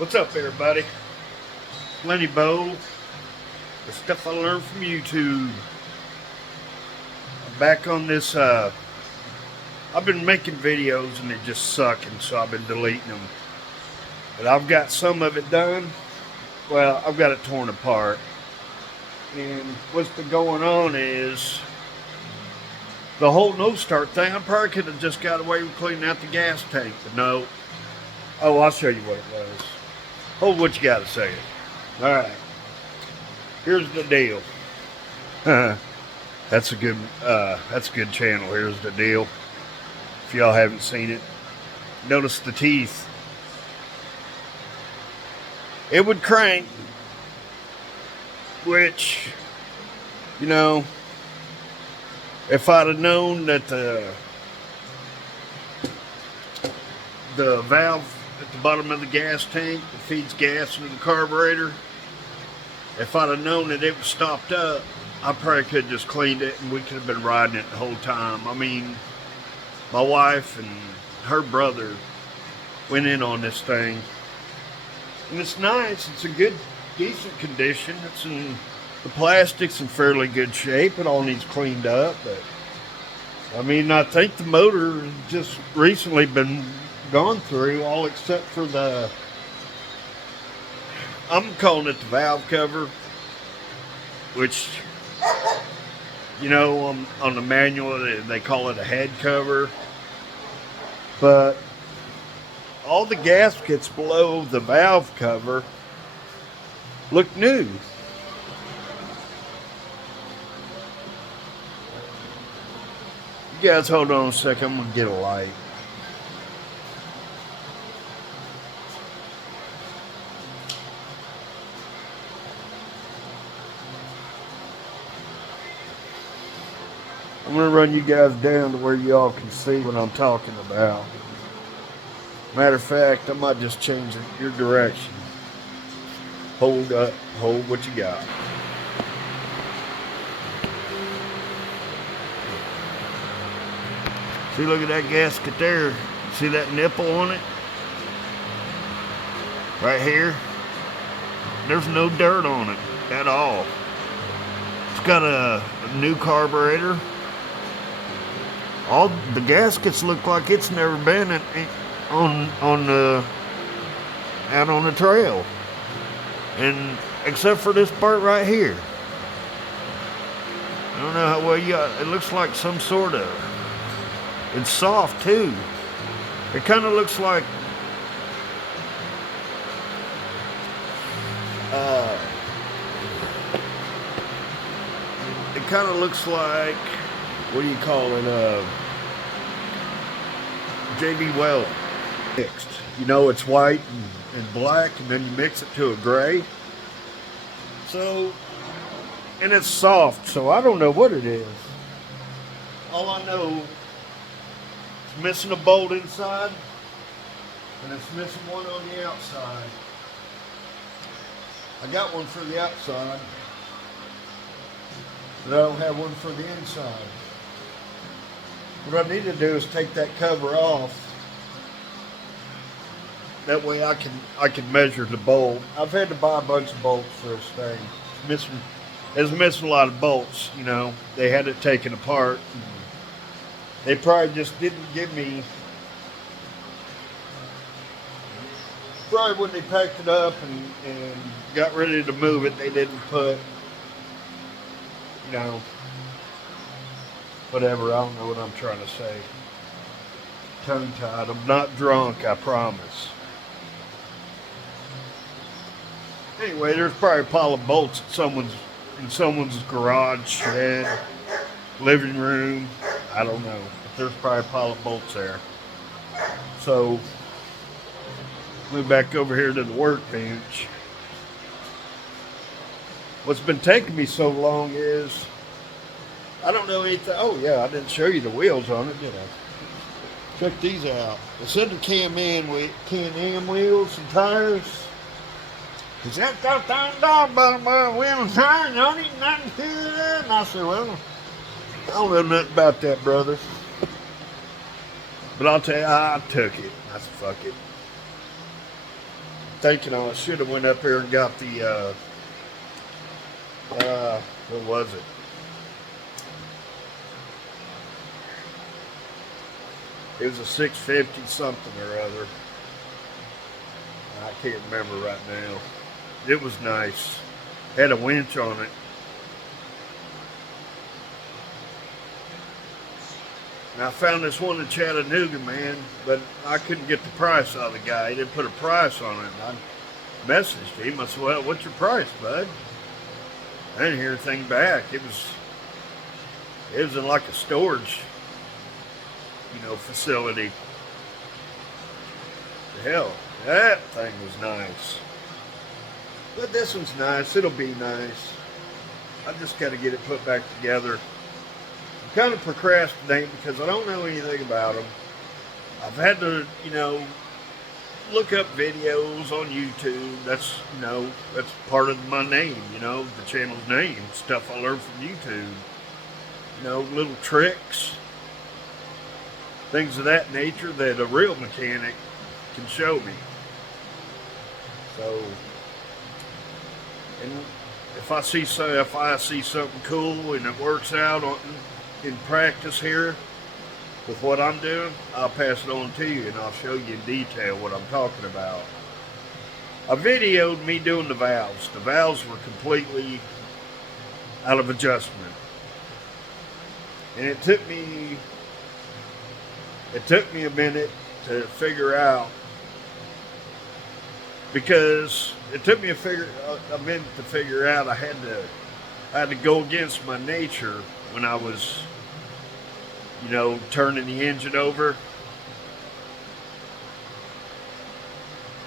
What's up, everybody? Lenny Bowl. The stuff I learned from YouTube. I'm back on this. I've been making videos and they just sucking, so I've been deleting them. But I've got some of it done. Well, I've got it torn apart. And what's been going on is the whole no start thing. I probably could have just got away with cleaning out the gas tank, but no. Oh, I'll show you what it was. Hold what you got to say. All right. Here's the deal. That's a good channel. Here's the deal. If y'all haven't seen it, notice the teeth. It would crank, which, you know, if I'd have known that the valve at the bottom of the gas tank that feeds gas into the carburetor, if I'd have known that it was stopped up, I probably could have just cleaned it and we could have been riding it the whole time. I mean, my wife and her brother went in on this thing. And it's nice. It's a good, decent condition. It's in the plastic's in fairly good shape. It all needs cleaned up, but I mean, I think the motor has just recently been gone through, all except for the, I'm calling it the valve cover, which, you know, on the manual they call it a head cover, but all the gaskets below the valve cover look new. You guys hold on a second, I'm gonna get a light. I'm gonna run you guys down to where y'all can see what I'm talking about. Matter of fact, I might just change your direction. Hold up, hold what you got. See, look at that gasket there. See that nipple on it? Right here. There's no dirt on it at all. It's got a new carburetor. All the gaskets look like it's never been out on the trail, and except for this part right here. I don't know how well you got. It looks like some sort of. It's soft too. It kind of looks like. It kind of looks like. What do you call it? JB Weld mixed. You know, it's white and black, and then you mix it to a gray. So, and it's soft, so I don't know what it is. All I know, it's missing a bolt inside, and it's missing one on the outside. I got one for the outside, but I don't have one for the inside. What I need to do is take that cover off. That way I can measure the bolt. I've had to buy a bunch of bolts for this thing. It's missing a lot of bolts, you know. They had it taken apart. They probably just didn't give me, probably when they packed it up and got ready to move it, they didn't put, you know, whatever, I don't know what I'm trying to say. Tongue-tied. I'm not drunk, I promise. Anyway, there's probably a pile of bolts in someone's garage, shed, living room. I don't know. But there's probably a pile of bolts there. So, move back over here to the workbench. What's been taking me so long is I don't know anything. Oh yeah, I didn't show you the wheels on it, did I? Check these out. Instead of Can-Am wheels and tires, is that dog wheel and tires? Don't need nothing to it. And I said, well, I don't know nothing about that, brother. But I'll tell you, I took it. I said, fuck it. thinking I should have went up here and got the, what was it? It was a 650 something or other. I can't remember right now. It was nice. Had a winch on it. And I found this one in Chattanooga, man, but I couldn't get the price out of the guy. He didn't put a price on it. And I messaged him. I said, well, what's your price, bud? I didn't hear anything back. It was in like a storage, facility. The hell, that thing was nice. But this one's nice. It'll be nice. I just got to get it put back together. I'm kind of procrastinating because I don't know anything about them. I've had to, look up videos on YouTube. That's, that's part of my name, the channel's name. Stuff I learned from YouTube. Little tricks. Things of that nature that a real mechanic can show me. So, and if I see something cool and it works out in practice here with what I'm doing, I'll pass it on to you and I'll show you in detail what I'm talking about. I videoed me doing the valves. The valves were completely out of adjustment. And it took me a minute to figure out, because it took me a minute to figure out I had to go against my nature when I was, turning the engine over.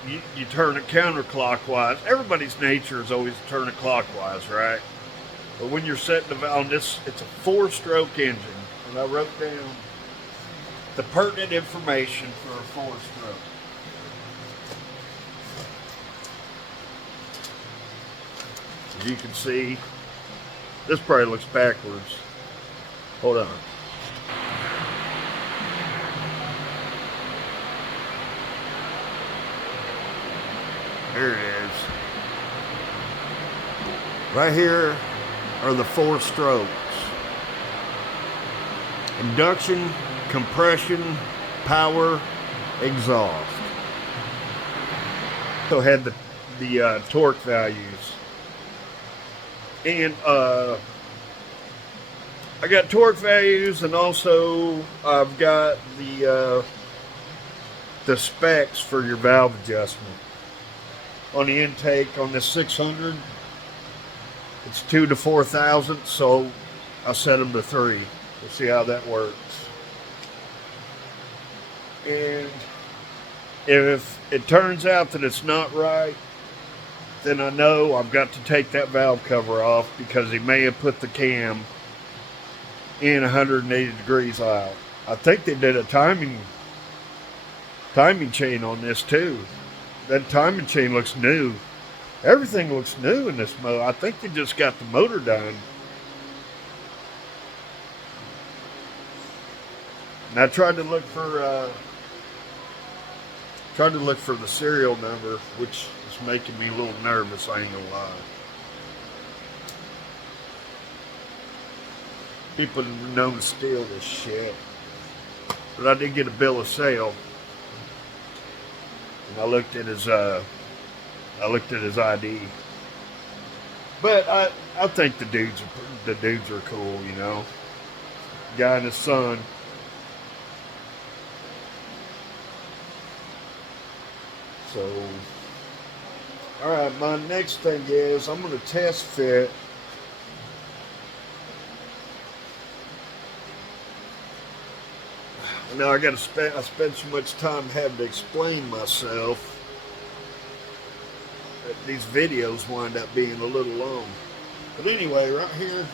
You turn it counterclockwise. Everybody's nature is always to turn it clockwise, right? But when you're setting the valve, it's a 4-stroke engine. And I wrote down the pertinent information for a 4-stroke. As you can see, this probably looks backwards. Hold on. There it is. Right here are the 4 strokes. Induction, compression, power, exhaust. So had the torque values. And I got torque values, and also I've got the specs for your valve adjustment. On the intake on this 600, it's 2 to 4 thousandths, so I set them to 3. We'll see how that works. And if it turns out that it's not right, then I know I've got to take that valve cover off, because he may have put the cam in 180 degrees out. I think they did a timing chain on this too. That timing chain looks new. Everything looks new in this motor. I think they just got the motor done. And I tried to look for the serial number, which is making me a little nervous, I ain't gonna lie. People are known to steal this shit. But I did get a bill of sale. And I looked at his ID. But I think the dudes are cool, Guy and his son. So, alright, my next thing is I'm going to test fit now. I spend so much time having to explain myself that these videos wind up being a little long. But anyway, right here,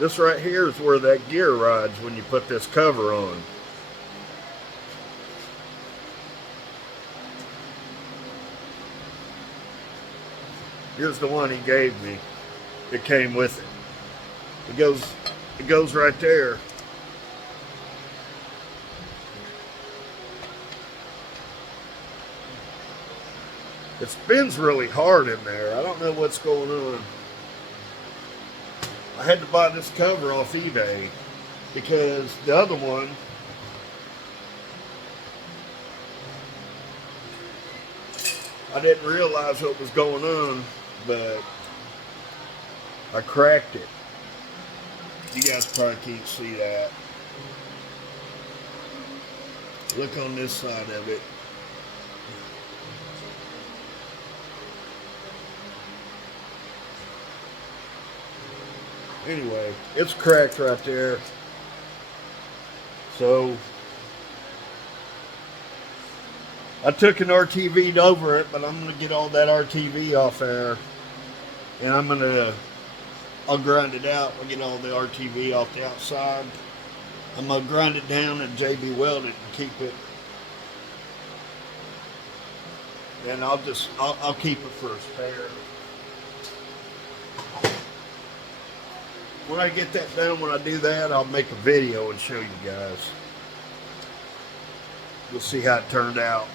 this right here is where that gear rides when you put this cover on. Here's the one he gave me. It came with it. It goes right there. It spins really hard in there. I don't know what's going on. I had to buy this cover off eBay because the other one, I didn't realize what was going on, but I cracked it. You guys probably can't see that. Look on this side of it. Anyway, it's cracked right there. So I took an RTV'd over it, but I'm going to get all that RTV off there. And I'll grind it out. I'll get all the RTV off the outside. I'm going to grind it down and JB weld it and keep it. And I'll keep it for a spare. When I get that done, when I do that, I'll make a video and show you guys. You'll see how it turned out.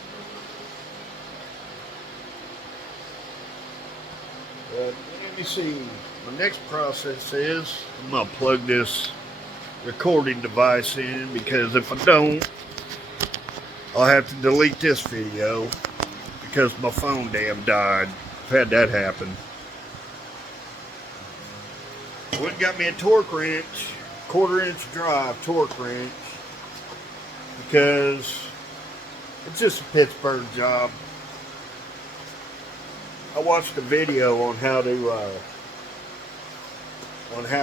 Let me see. My next process is I'm going to plug this recording device in, because if I don't, I'll have to delete this video because my phone damn died. I've had that happen. I went and got me a torque wrench, 1/4 inch drive torque wrench, because it's just a Pittsburgh job. I watched a video on how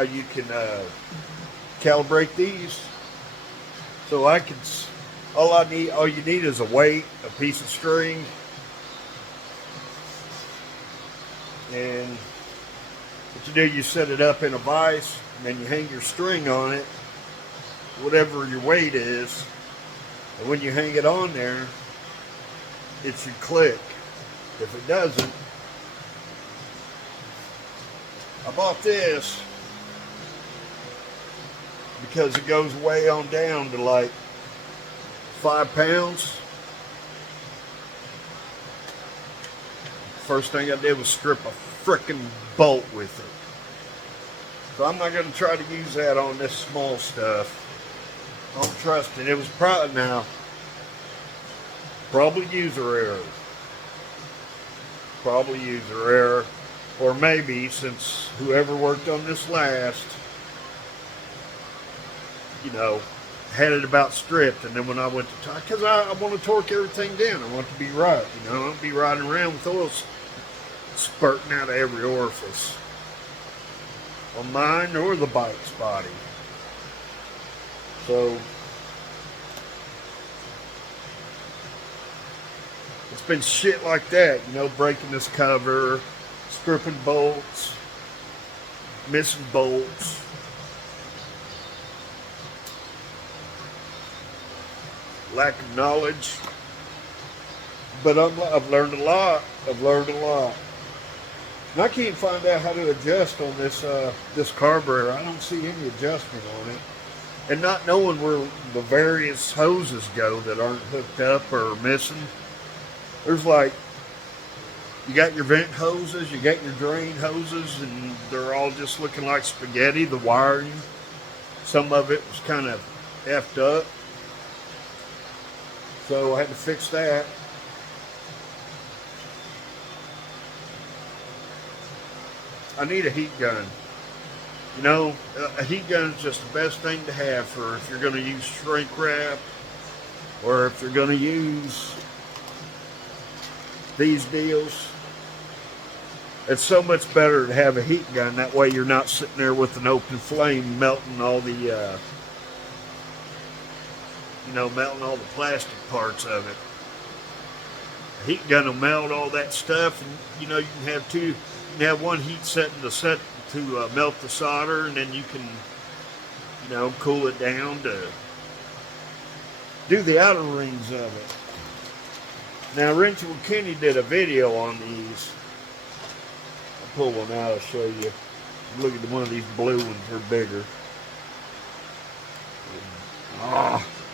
you can calibrate these. So all you need is a weight, a piece of string, and what you do, you set it up in a vise, and then you hang your string on it, whatever your weight is, and when you hang it on there, it should click. If it doesn't, I bought this because it goes way on down to like 5 pounds. First thing I did was strip a frickin' bolt with it. So I'm not going to try to use that on this small stuff. I don't trust it. It was probably user error. Probably user error. Or maybe, since whoever worked on this last, had it about stripped, and then when I went to torque, because I want to torque everything down. I want it to be right, I don't be riding around with oil spurting out of every orifice on mine or the bike's body. So it's been shit like that, breaking this cover, stripping bolts, missing bolts. Lack of knowledge. But I've learned a lot. And I can't find out how to adjust on this carburetor. I don't see any adjustment on it. And not knowing where the various hoses go that aren't hooked up or missing. There's you got your vent hoses, you got your drain hoses, and they're all just looking like spaghetti, the wiring. Some of it was kind of effed up. So I had to fix that. I need a heat gun. A heat gun is just the best thing to have for if you're going to use shrink wrap, or if you're going to use these deals. It's so much better to have a heat gun. That way you're not sitting there with an open flame melting all the melting all the plastic parts of it. A heat gun will melt all that stuff, and you can have one heat setting to melt the solder, and then you can cool it down to do the outer rings of it. Now, Wrenchable Kenny did a video on these. I'll pull one out, I'll show you. Look at one of these blue ones, they're bigger.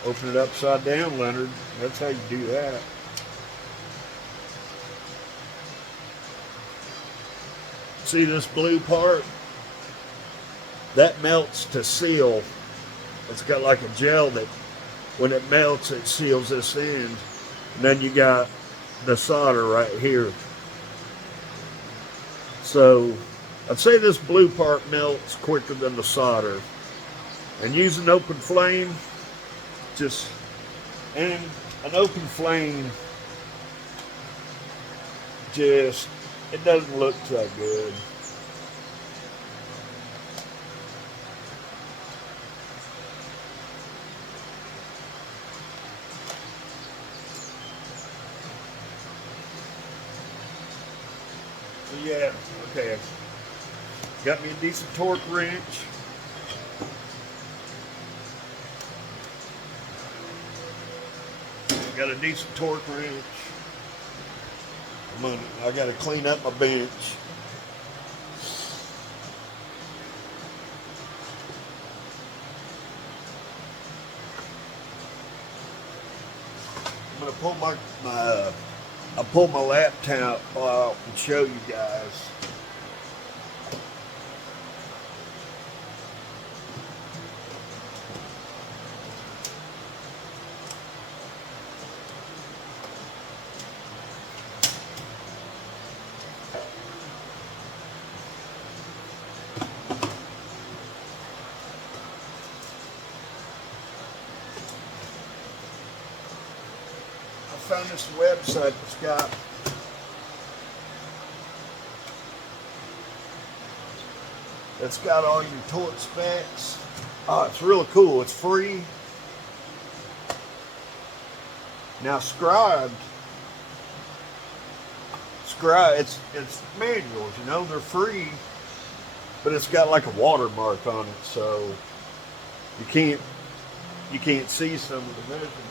Open it upside down, Leonard. That's how you do that. See this blue part? That melts to seal. It's got like a gel that when it melts it seals this end. And then you got the solder right here. So I'd say this blue part melts quicker than the solder. And use an open flame, and an open flame it doesn't look so good. So yeah, okay. Got me a decent torque wrench. Got a decent torque wrench. I got to clean up my bench. I'm gonna pull I'll pull my laptop out and show you guys. I found this website that's got all your torque specs. Oh, it's really cool. It's free. Now it's manuals, you know, they're free, but it's got like a watermark on it, so you can't see some of the measurements you need.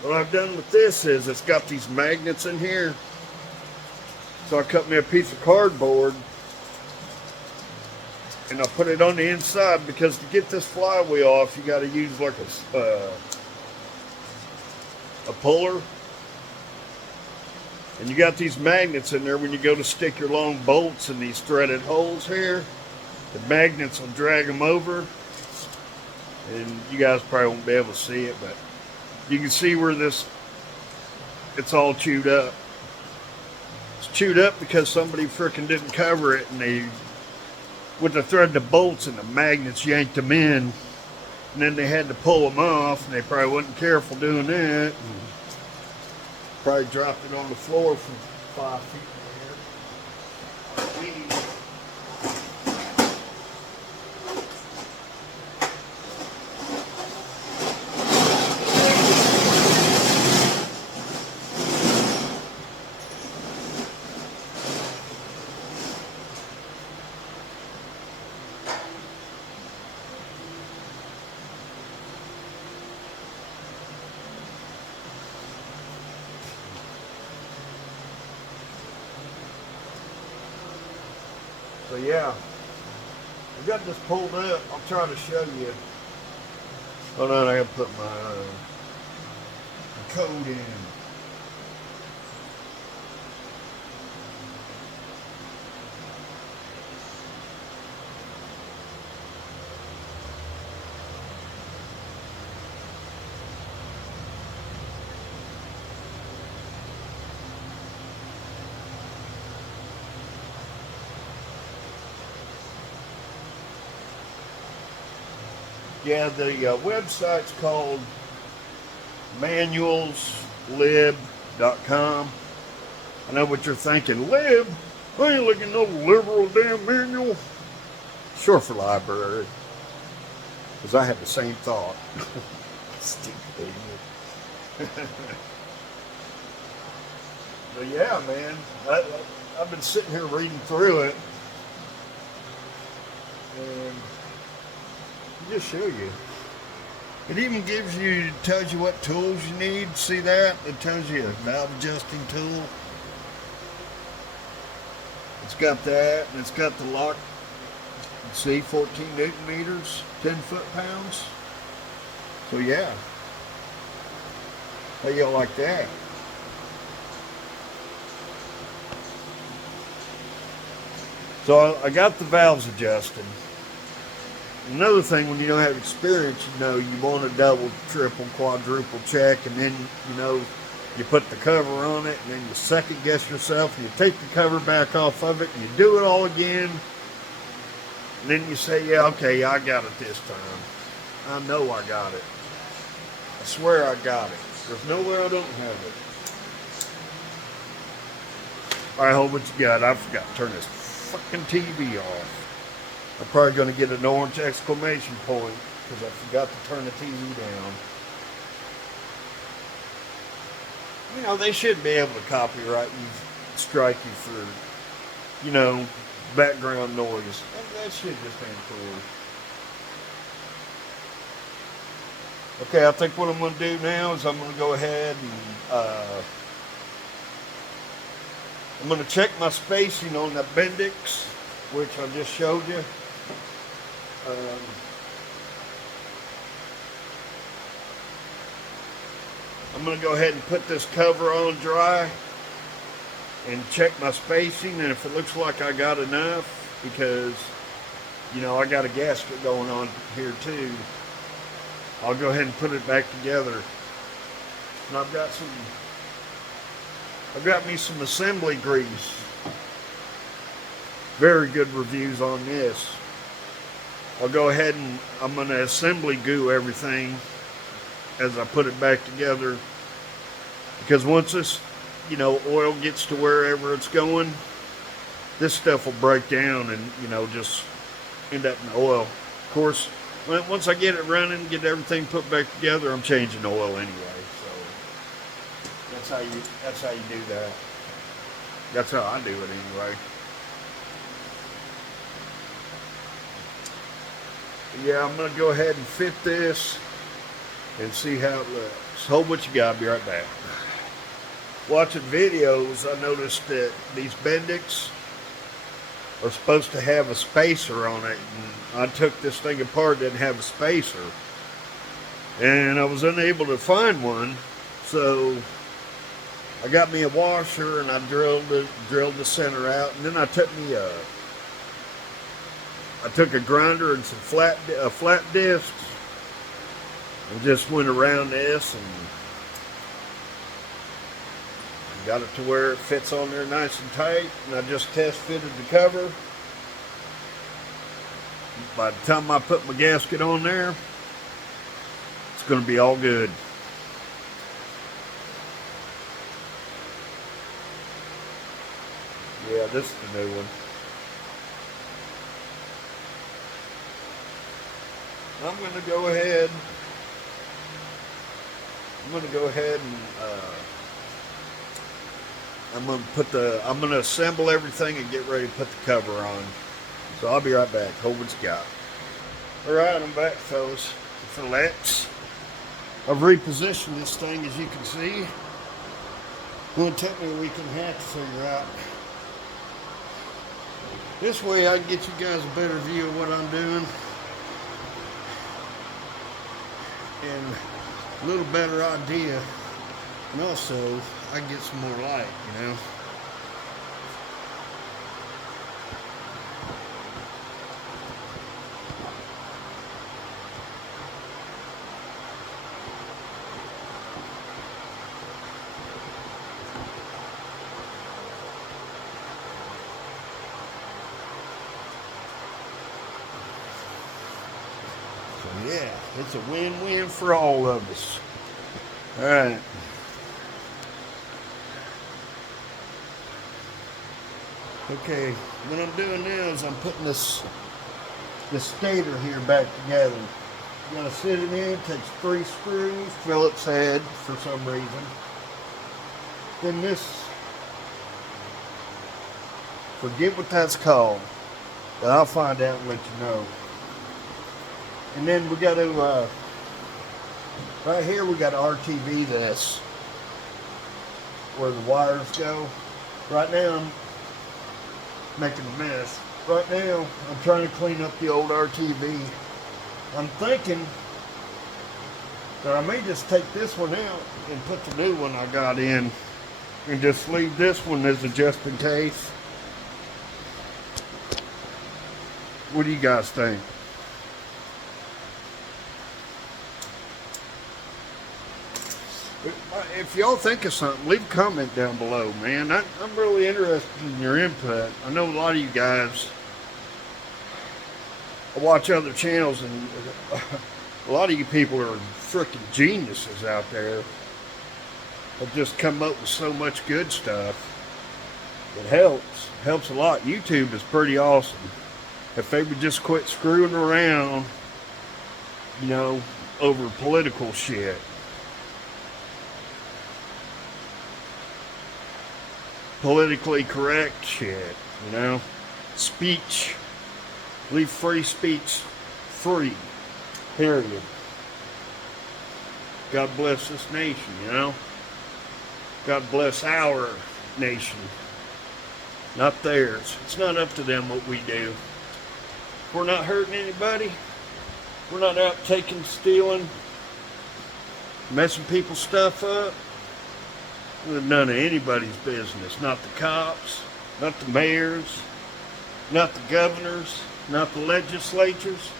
What I've done with this is it's got these magnets in here. So I cut me a piece of cardboard and I put it on the inside, because to get this flywheel off you got to use like a puller. And you got these magnets in there. When you go to stick your long bolts in these threaded holes here, the magnets will drag them over. And you guys probably won't be able to see it, but you can see where it's all chewed up. It's chewed up because somebody frickin' didn't cover it, and they, with the thread, the bolts and the magnets yanked them in, and then they had to pull them off, and they probably wasn't careful doing that. And probably dropped it on the floor from 5 feet in the air. So yeah, I got this pulled up. I'll try to show you. Hold on, I gotta put my code in. Yeah, the website's called manualslib.com. I know what you're thinking, lib? I ain't looking no liberal damn manual. Short for library. Because I had the same thought. Stupid idiot. But yeah, man, I've been sitting here reading through it, and just show you. It even tells you what tools you need. See that? It tells you a valve adjusting tool. It's got that, and it's got the lock. See, 14 Newton meters, 10 foot-pounds. So yeah. How y'all like that? So I got the valves adjusted. Another thing, when you don't have experience, you want to double, triple, quadruple check, and then, you put the cover on it, and then you second guess yourself, and you take the cover back off of it, and you do it all again, and then you say, yeah, okay, I got it this time. I know I got it. I swear I got it. There's nowhere I don't have it. All right, hold what you got. I forgot to turn this fucking TV off. I'm probably going to get an orange exclamation point because I forgot to turn the TV down. They should be able to copyright you, strike you for, background noise. That shit just ain't cool. Okay, I think what I'm going to do now is I'm going to go ahead and I'm going to check my spacing on the bendix, which I just showed you. I'm going to go ahead and put this cover on dry and check my spacing, and if it looks like I got enough, because I got a gasket going on here too, I'll go ahead and put it back together. And I've got me some assembly grease. Very good reviews on this. I'll go ahead and I'm going to assembly glue everything as I put it back together, because once this oil gets to wherever it's going, this stuff will break down and just end up in oil. Of course, once I get it running, get everything put back together, I'm changing oil anyway. So that's how you do that. That's how I do it anyway. Yeah, I'm going to go ahead and fit this and see how it looks. Hold what you got, I'll be right back. Watching videos, I noticed that these bendix are supposed to have a spacer on it, and I took this thing apart, didn't have a spacer, and I was unable to find one, so I got me a washer and I drilled the center out, and then I took a grinder and some flat discs and just went around this and got it to where it fits on there nice and tight, and I just test fitted the cover. By the time I put my gasket on there, it's going to be all good. Yeah, this is the new one. I'm going to go ahead and I'm going to assemble everything and get ready to put the cover on. So I'll be right back. Hold what you got. Alright, I'm back, fellas. For Lex. I've repositioned this thing, as you can see. It's going to take me a week and a half to figure out. This way I can get you guys a better view of what I'm doing. And a little better idea, and also I get some more light, So yeah, it's a win-win for all of us. All right. Okay, what I'm doing now is I'm putting this the stator here back together. You're gonna sit it in, takes 3 screws, Phillips head for some reason. Then this, forget what that's called, but I'll find out and let you know. And then we got to, right here we got an RTV that's where the wires go. Right now I'm making a mess. Right now I'm trying to clean up the old RTV. I'm thinking that I may just take this one out and put the new one I got in and just leave this one as a just in case. What do you guys think? If y'all think of something, leave a comment down below, man. I'm really interested in your input. I know a lot of you guys watch other channels, and a lot of you people are freaking geniuses out there that just come up with so much good stuff. It helps a lot. YouTube is pretty awesome. If they would just quit screwing around, you know, over political shit. Politically correct shit, you know. Speech. Leave free speech free. Period. God bless this nation, you know. God bless our nation. Not theirs. It's not up to them what we do. If we're not hurting anybody, we're not out taking, stealing, messing people's stuff up, it's none of anybody's business. Not the cops, not the mayors, not the governors, not the legislatures.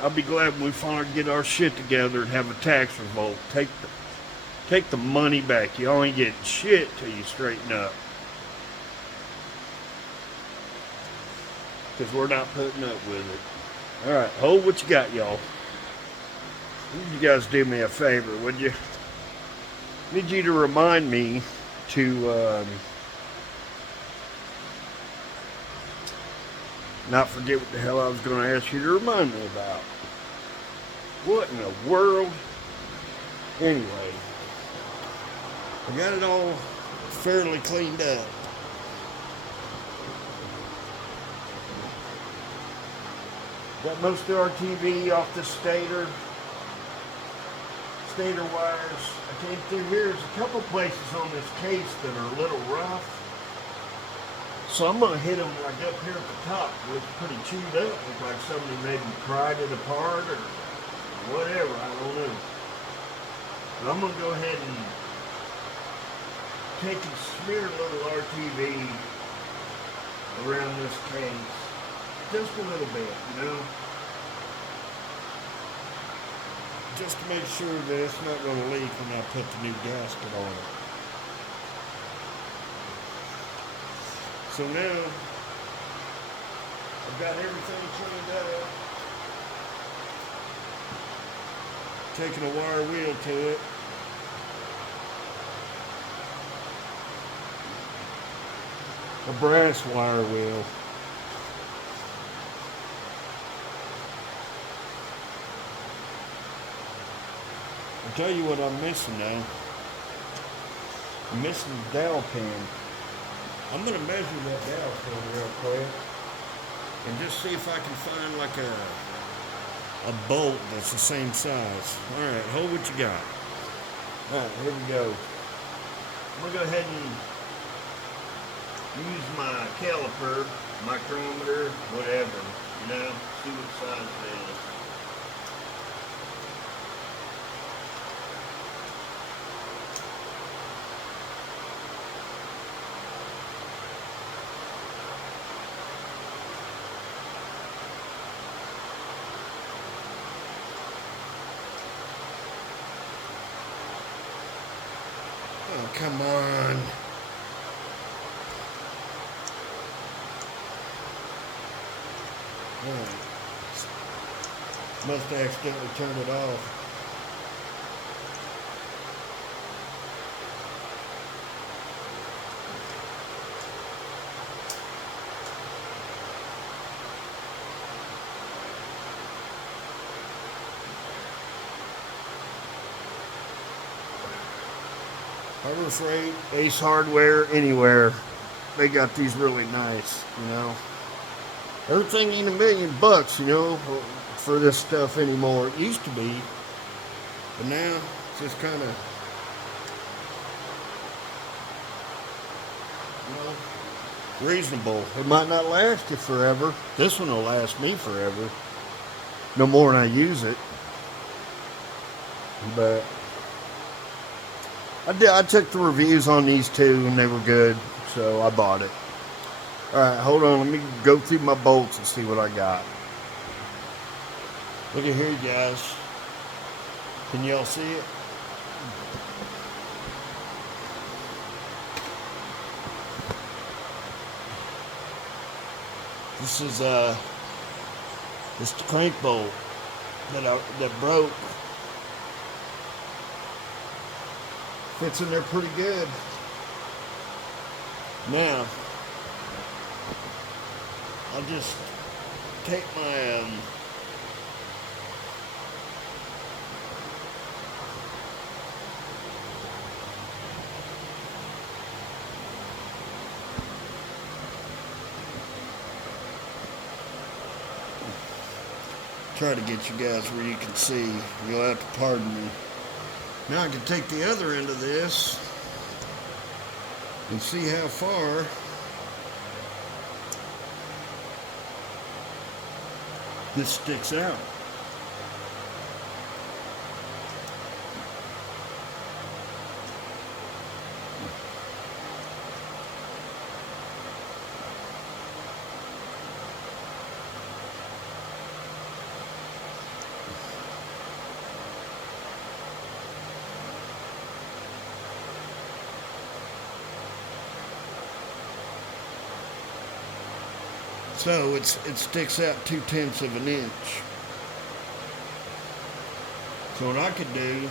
I'll be glad when we finally get our shit together and have a tax revolt. Take the money back. Y'all ain't getting shit till you straighten up. Because we're not putting up with it. Alright, hold what you got, y'all. You guys do me a favor, would you? Need you to remind me to not forget what the hell I was going to ask you to remind me about. What in the world? Anyway, I got it all fairly cleaned up. Got most of our TV off the Stator wires. I came through here. There's a couple places on this case that are a little rough. So I'm going to hit them like up here at the top. It looks pretty chewed up. Looks like somebody maybe pried it apart or whatever. I don't know. But I'm going to go ahead and take and smear a little RTV around this case. Just a little bit, you know. Just to make sure that it's not going to leak when I put the new gasket on it. So now, I've got everything cleaned up. Taking a wire wheel to it. A brass wire wheel. I'll tell you what I'm missing now. I'm missing the dowel pin. I'm going to measure that dowel pin real quick and just see if I can find like a bolt that's the same size. Alright, hold what you got. Alright, here we go. I'm going to go ahead and use my caliper, micrometer, whatever, you know, see what size it is. Oh, come on. Alright. Must have accidentally turned it off. Harbor Freight, Ace Hardware, anywhere. They got these really nice, you know. Everything ain't $1,000,000, you know, for this stuff anymore. It used to be, but now it's just kind of, you know, reasonable. It might not last you forever. This one will last me forever. No more than I use it. But I took the reviews on these two and they were good, so I bought it. Alright, hold on, let me go through my bolts and see what I got. Look at here, guys. Can y'all see it? This is this crank bolt that broke. Fits in there pretty good. Now, I'll just take my try to get you guys where you can see. You'll have to pardon me. Now I can take the other end of this and see how far this sticks out. So it sticks out 2/10 of an inch. So what I could do,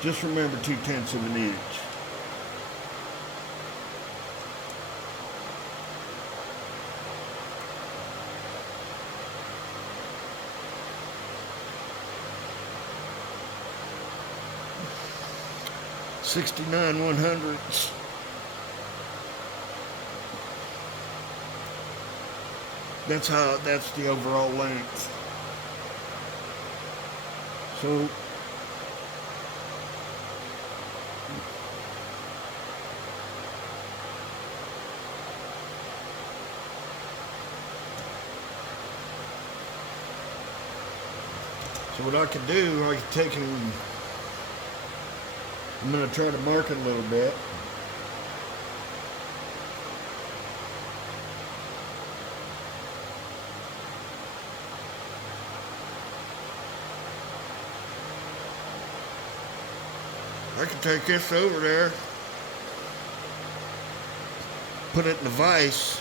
just remember 2/10 of an inch. (69/100ths). That's the overall length. So what I could do, I could take and I'm going to try to mark it a little bit. I can take this over there, put it in the vise.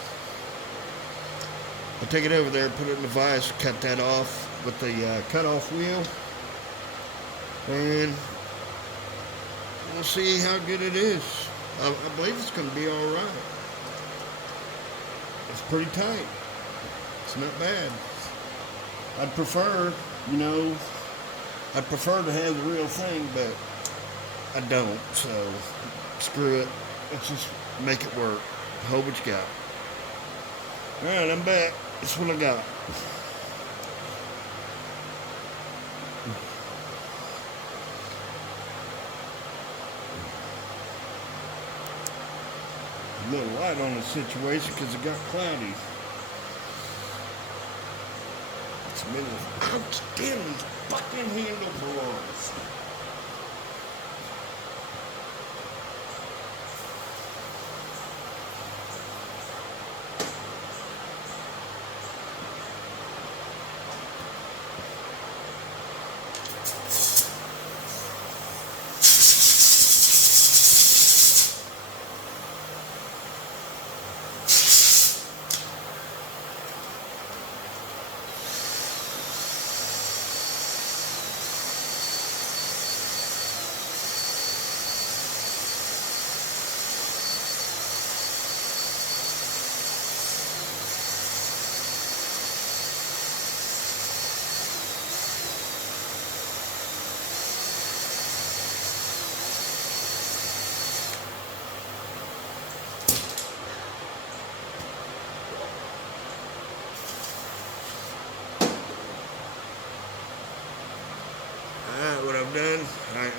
I'll take it over there, put it in the vise, cut that off with the cut-off wheel, and we'll see how good it is. I believe it's going to be all right. It's pretty tight. It's not bad. I'd prefer, you know, I'd prefer to have the real thing, but I don't. So screw it. Let's just make it work. Hold what you got. All right, I'm back. That's what I got. A little light on the situation because it got cloudy. It's been ouch, damn these fucking handlebars.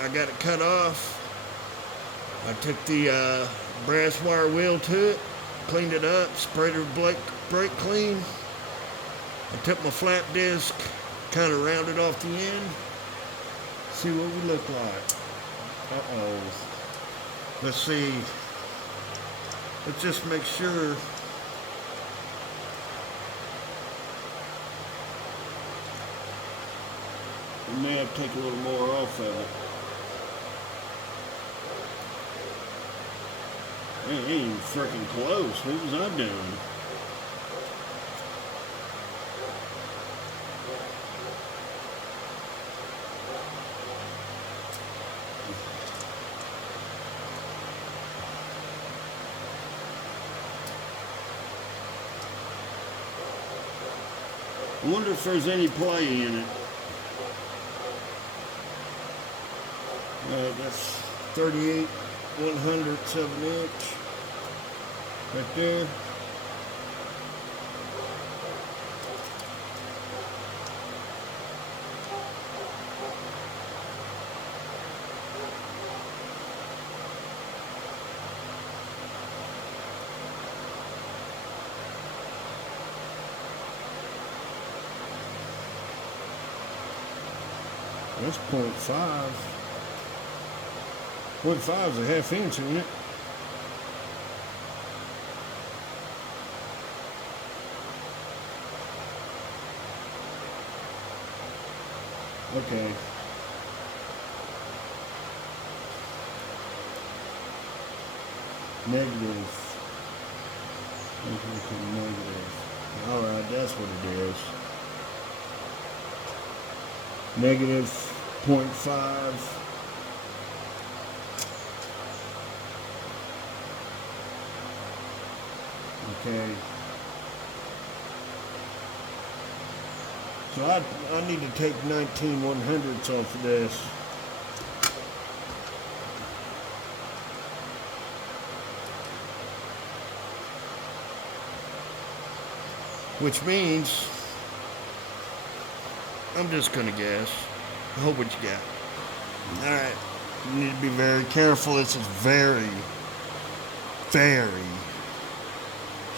I got it cut off. I took the brass wire wheel to it, cleaned it up, sprayed her brake clean. I took my flap disc, kind of rounded off the end. See what we look like. Uh-oh. Let's see. Let's just make sure. We may have to take a little more off of it. Man, it ain't even freaking close. What was I doing? I wonder if there's any play in it. That's 38 100ths of an inch right there. That's 0.5. 0.5 is a half inch, isn't it? Okay. Negative. Alright, that's what it is. Negative 0.5. Okay. So I need to take 19 100ths off of this. Which means, I'm just gonna guess. I hope what you got. Alright. You need to be very careful. This is very, very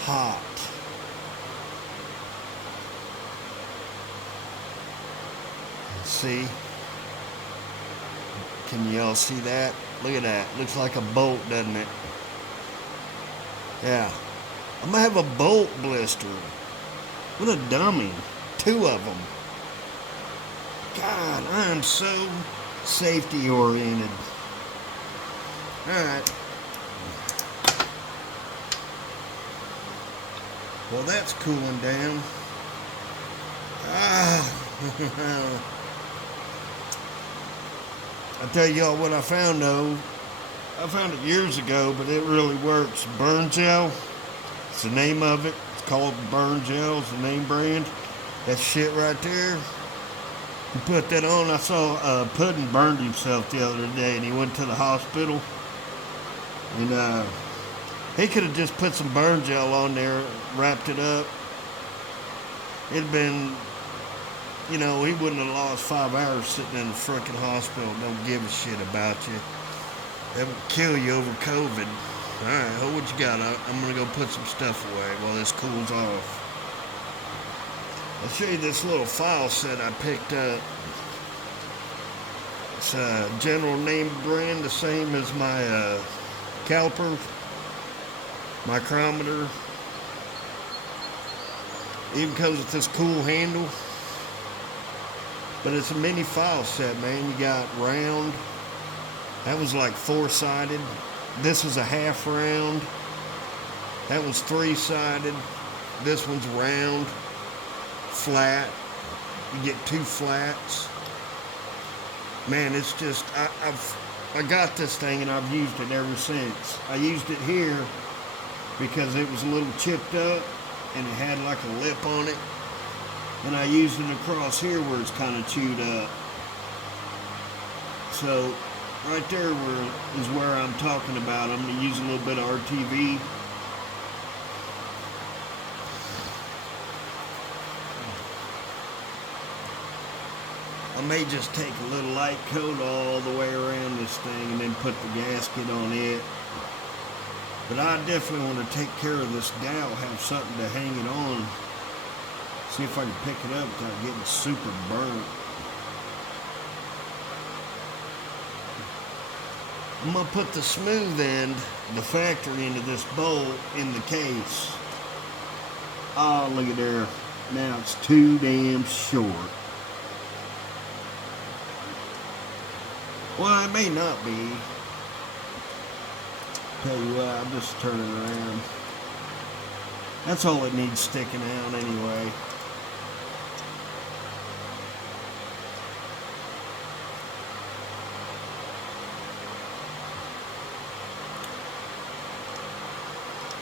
hot. See? Can y'all see that? Look at that. Looks like a bolt, doesn't it? Yeah. I'm gonna have a bolt blister. What a dummy. 2 of them. God, I am so safety oriented. Alright. Well, that's cooling down. I'll tell y'all what I found though. I found it years ago, but it really works. Burn gel. It's the name of it. It's called Burn Gel. It's the name brand. That shit right there. You put that on. I saw Puddin burned himself the other day, and he went to the hospital. And he could have just put some burn gel on there, wrapped it up. It'd been, you know, he wouldn't have lost 5 hours sitting in the frickin' hospital. Don't give a shit about you. That would kill you over COVID. Alright, what you got? I'm gonna go put some stuff away while this cools off. I'll show you this little file set I picked up. It's a general name brand, the same as my caliper, micrometer. Even comes with this cool handle. But it's a mini file set, man. You got round. That was like 4-sided. This was a half round. That was 3-sided. This one's round. Flat. You get 2 flats. Man, it's just, I got this thing and I've used it ever since. I used it here because it was a little chipped up and it had like a lip on it. And I used it across here where it's kind of chewed up. So right there is where I'm talking about. I'm going to use a little bit of RTV. I may just take a little light coat all the way around this thing and then put the gasket on it. But I definitely want to take care of this dowel, have something to hang it on. See if I can pick it up without getting super burnt. I'm going to put the smooth end, the factory into this bolt in the case. Oh, look at there. Now it's too damn short. Well, it may not be. Tell you what, I'll just turn it around. That's all it needs sticking out anyway.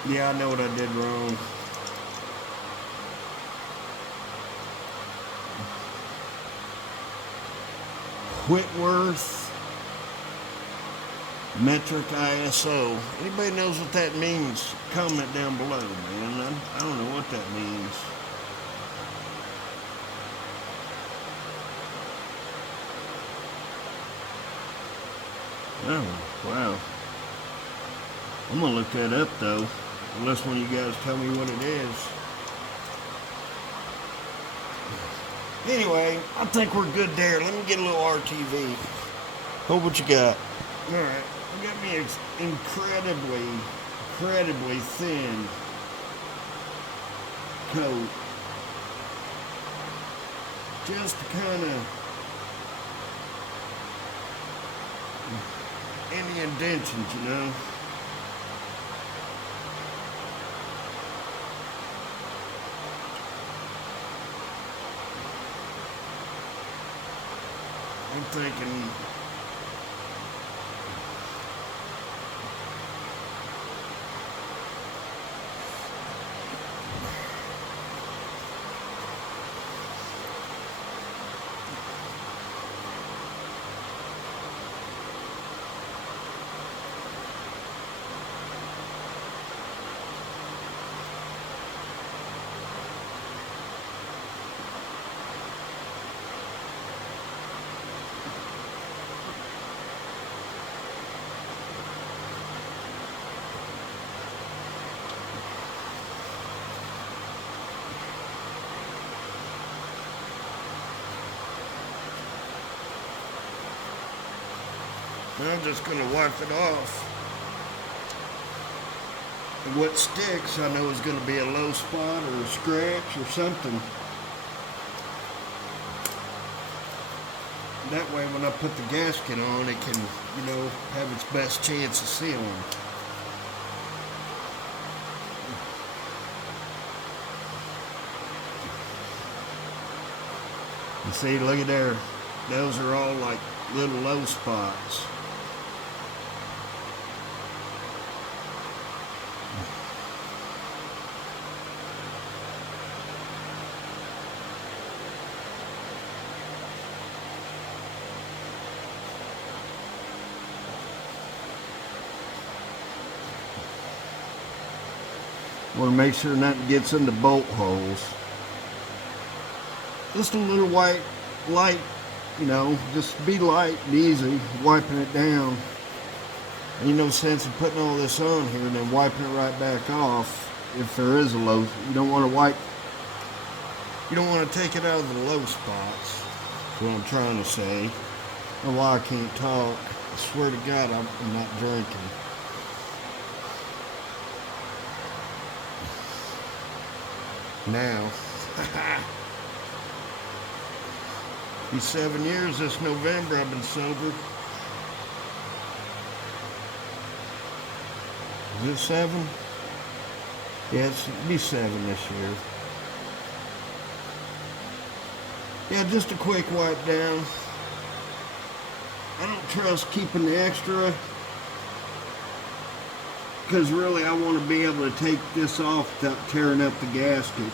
Yeah, I know what I did wrong. Whitworth metric ISO. Anybody knows what that means? Comment down below, man. I don't know what that means. Oh, wow. I'm gonna look that up though, unless one of you guys tell me what it is. Anyway, I think we're good there. Let me get a little RTV. Hold what you got. Alright, you got me incredibly thin coat. Just to kind of any indentions, you know. I'm thinking I'm just going to wipe it off. And what sticks, I know is going to be a low spot or a scratch or something. That way when I put the gasket on, it can, you know, have its best chance of sealing. You see, look at there. Those are all like little low spots. Want to make sure nothing gets into bolt holes. Just a little light, you know, just be light and easy, wiping it down. Ain't no sense in putting all this on here and then wiping it right back off if there is a low. You don't want to wipe, you don't want to take it out of the low spots. That's what I'm trying to say. I don't know why I can't talk. I swear to God, I'm not drinking. Now, be 7 years this November I've been sober. Is it 7? Yeah, it'll be 7 this year. Yeah, just a quick wipe down. I don't trust keeping the extra, because really I want to be able to take this off without tearing up the gasket.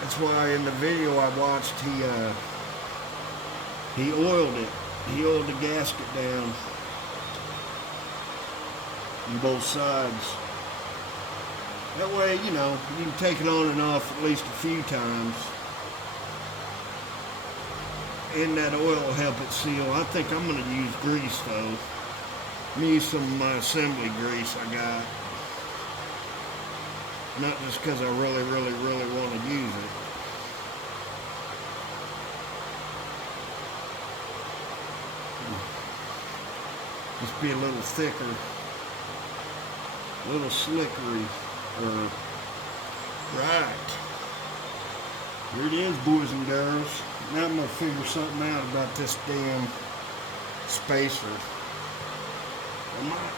That's why in the video I watched, he oiled it. He oiled the gasket down on both sides. That way, you know, you can take it on and off at least a few times. and that oil will help it seal. I think I'm going to use grease though. I'm going to use some of my assembly grease I got. Not just because I really want to use it. Just be a little thicker, a little slickery. Right. Here it is, boys and girls. Now I'm going to figure something out about this damn spacer. I might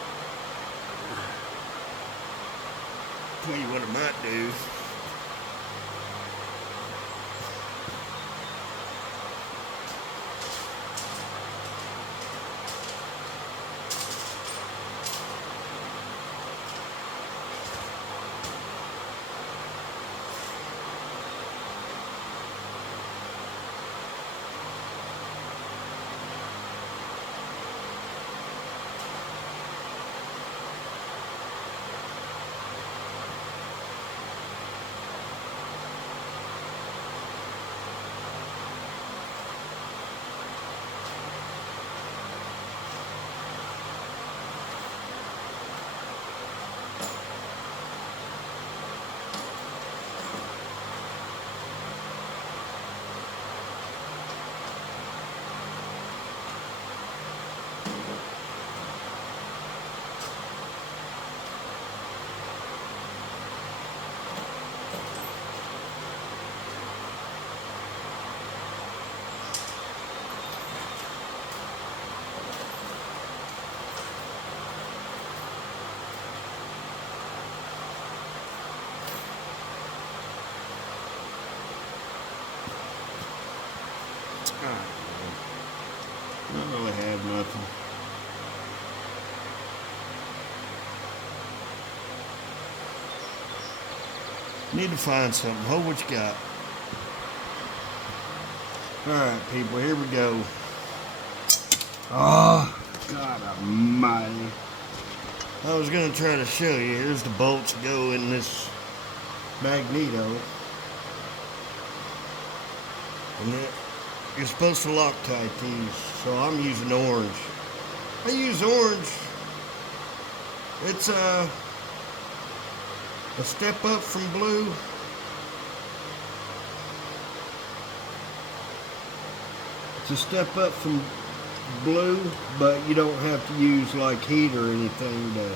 tell you what I might do. I don't really have nothing. Need to find something. Hold what you got. Alright, people, here we go. Oh, God almighty. I was going to try to show you. Here's the bolts that go in this magneto. And you're supposed to Loctite these, so I'm using orange. I use orange. It's a step up from blue. It's a step up from blue, but you don't have to use like heat or anything to.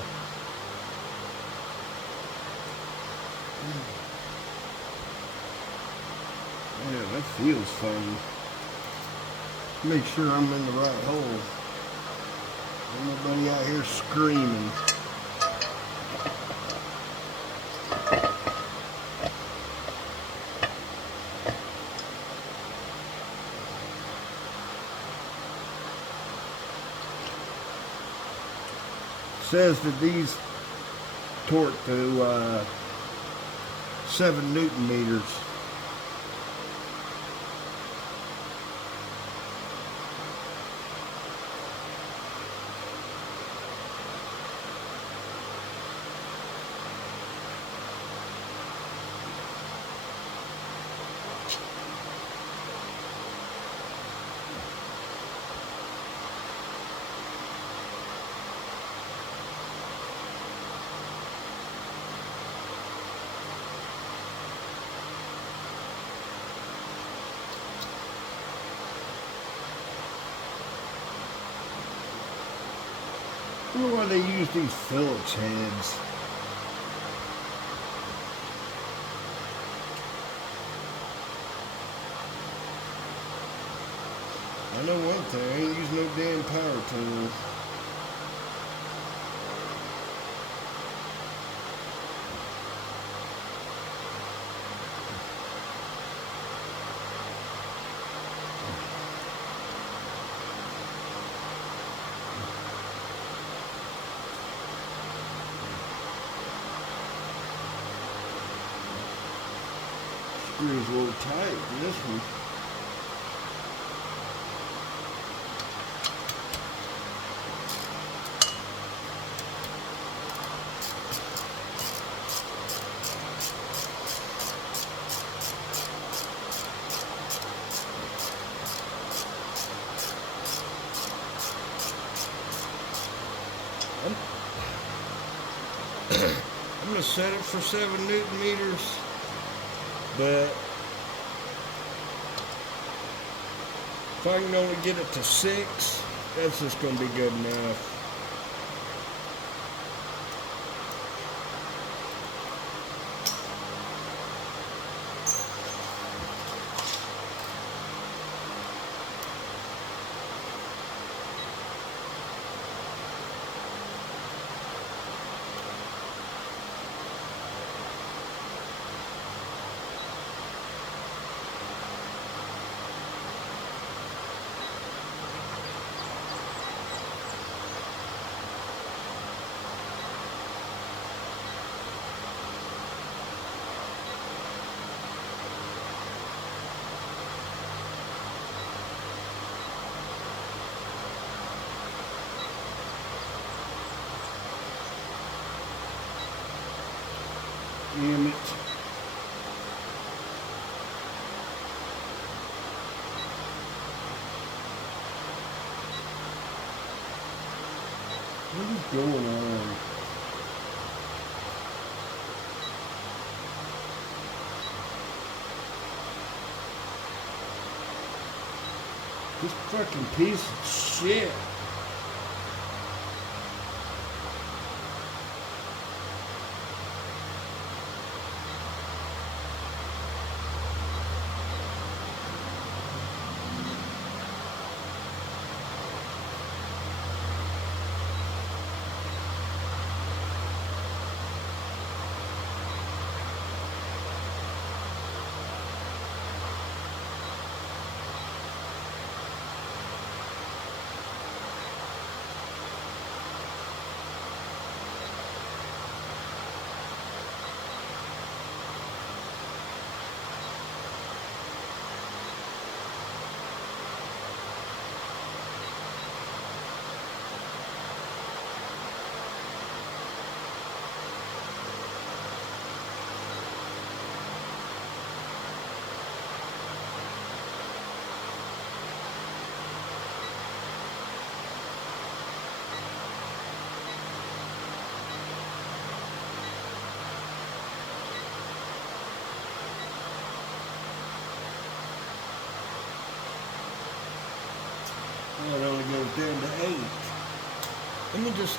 Yeah, that feels funny. Make sure I'm in the right hole. Ain't nobody out here screaming. Says that these torque to 7 Newton meters. I wonder why they use these Phillips heads. I know one thing, I ain't using no damn power tool. Screws a little tight in this one. I'm going to set it for 7 Newton meters, but if I can only get it to 6, that's just going to be good enough. Damn it. What is going on? This fucking piece of shit. Well, it only goes down to 8. Let me just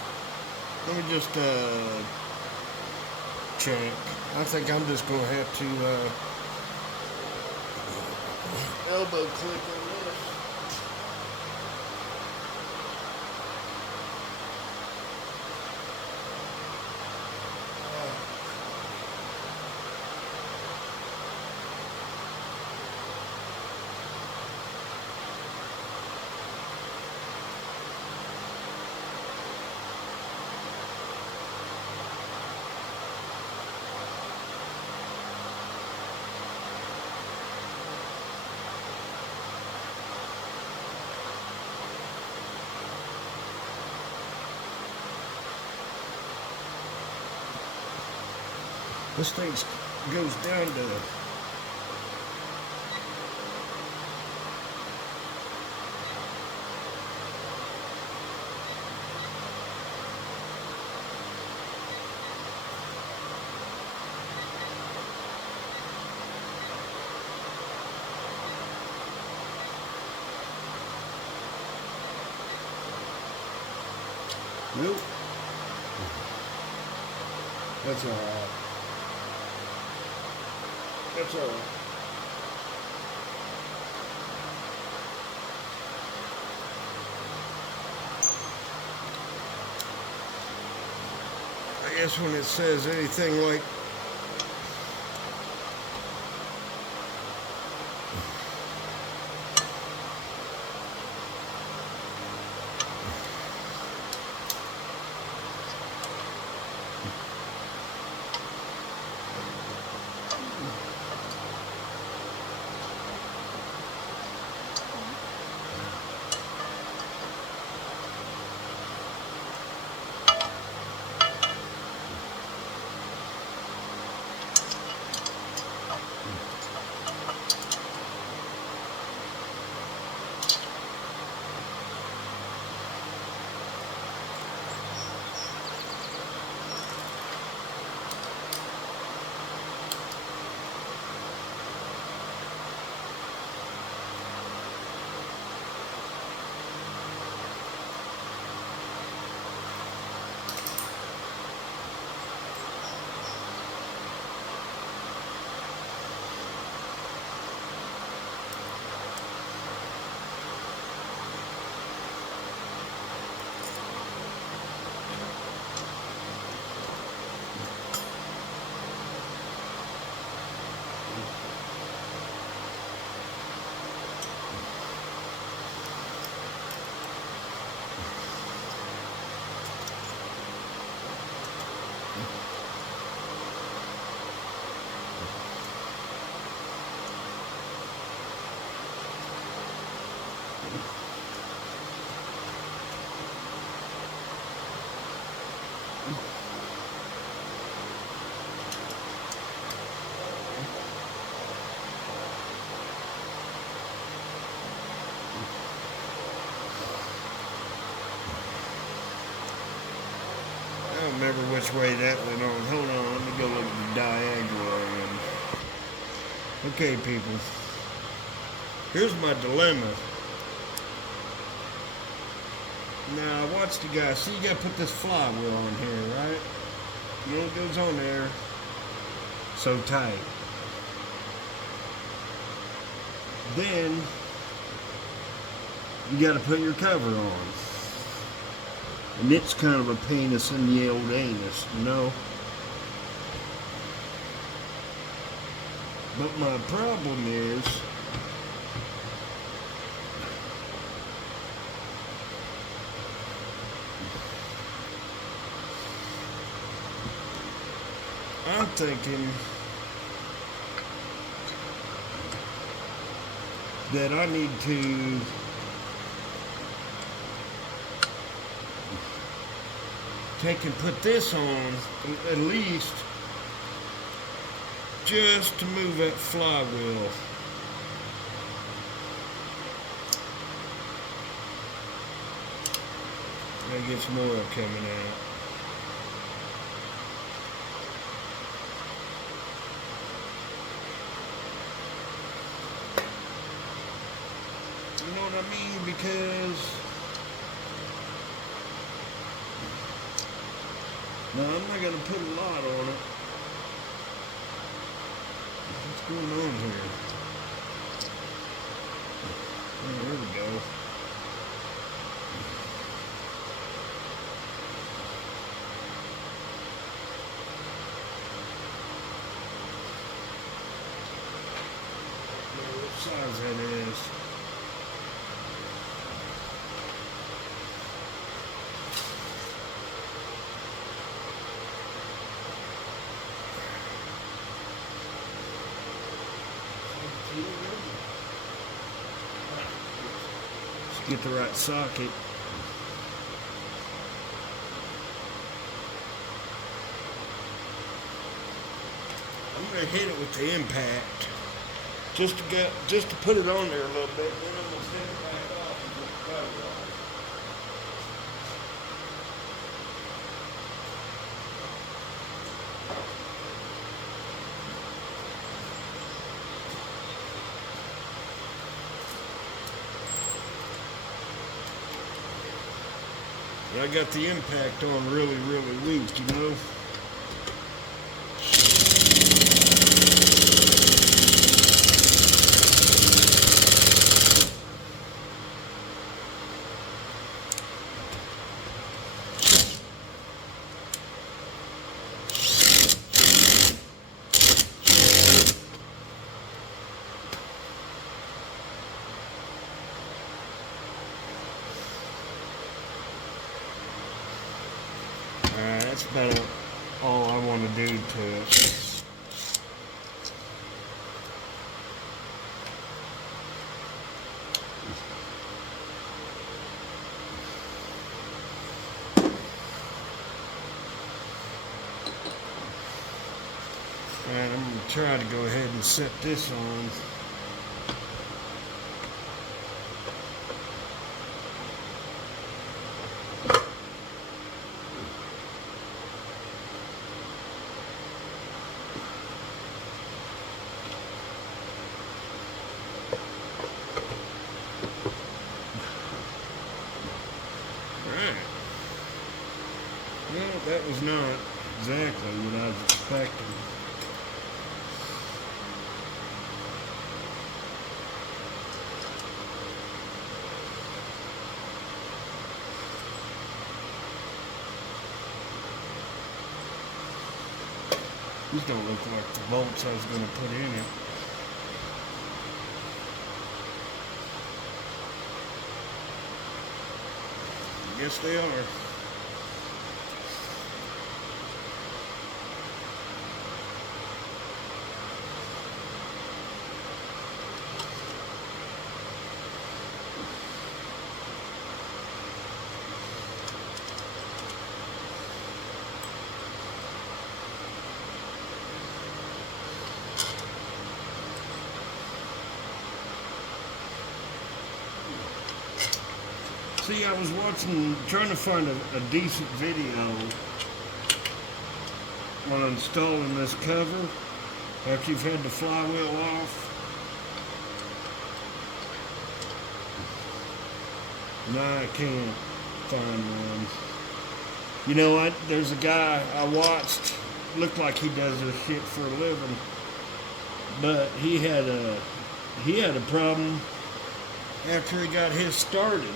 check. I think I'm just gonna have to elbow clip on this. This thing goes down to nope. That's all right. That's all right. I guess when it says anything like remember which way that went on. Hold on, let me go look at the diagonal again. Okay, people. Here's my dilemma. Now, watch the guy. See, you gotta put this flywheel on here, right? You know what goes on there? So tight. Then, you gotta put your cover on. And it's kind of a penis in the old anus, you know? But my problem is, I'm thinking that I need to take and put this on at least just to move that flywheel. That gets more coming out. You know what I mean? Because now I'm not gonna put a lot on it. What's going on here? Oh, there we go. What size that is? Let's get the right socket. I'm gonna hit it with the impact, just to put it on there a little bit. Then I'm gonna set it back off and put the cover on. I got the impact on really, really weak, you know. That's about all I want to do to it. Alright, I'm going to try to go ahead and set this on. Well, that was not exactly what I was expecting. These don't look like the bolts I was going to put in it. Yes, they are. See, I was trying to find a decent video on installing this cover after you've had the flywheel off. No, I can't find one. You know what? There's a guy I watched, looked like he does this shit for a living, but he had a problem after he got his started.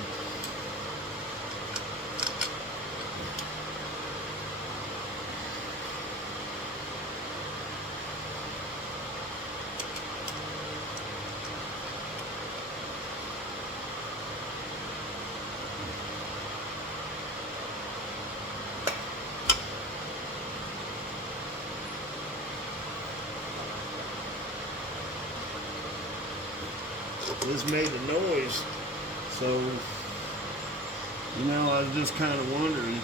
This made a noise, so, you know, I was just kind of wondering.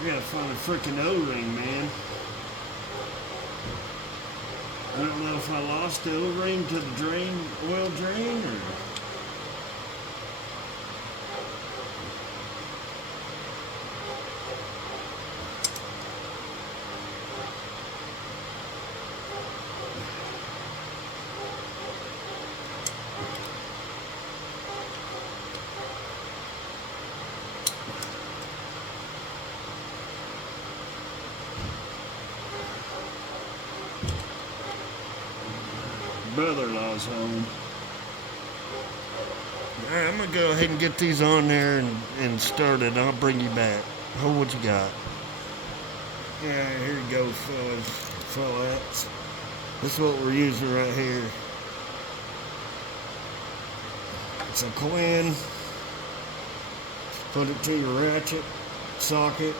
I gotta find a freaking O-ring, man. I don't know if I lost the O-ring to the drain, oil drain, or... brother-in-law's home. Alright, I'm gonna go ahead and get these on there and start it. I'll bring you back. Hold what you got. Yeah, here you go, fellas. This is what we're using right here. It's a Quinn. Put it to your ratchet socket.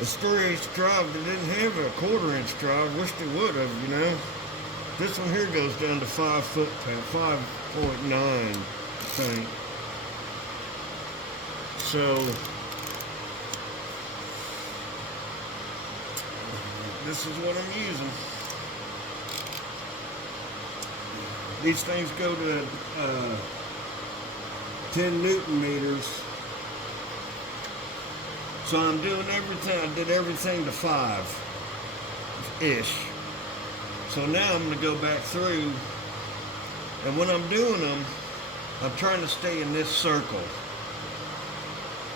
It's 3/8 drive. They didn't have a 1/4-inch drive. Wish they would have, you know. This one here goes down to 5 foot, 5.9, I think. So, this is what I'm using. These things go to 10 Newton meters. So I'm doing everything, I did everything to 5-ish. So now I'm going to go back through, and when I'm doing them, I'm trying to stay in this circle,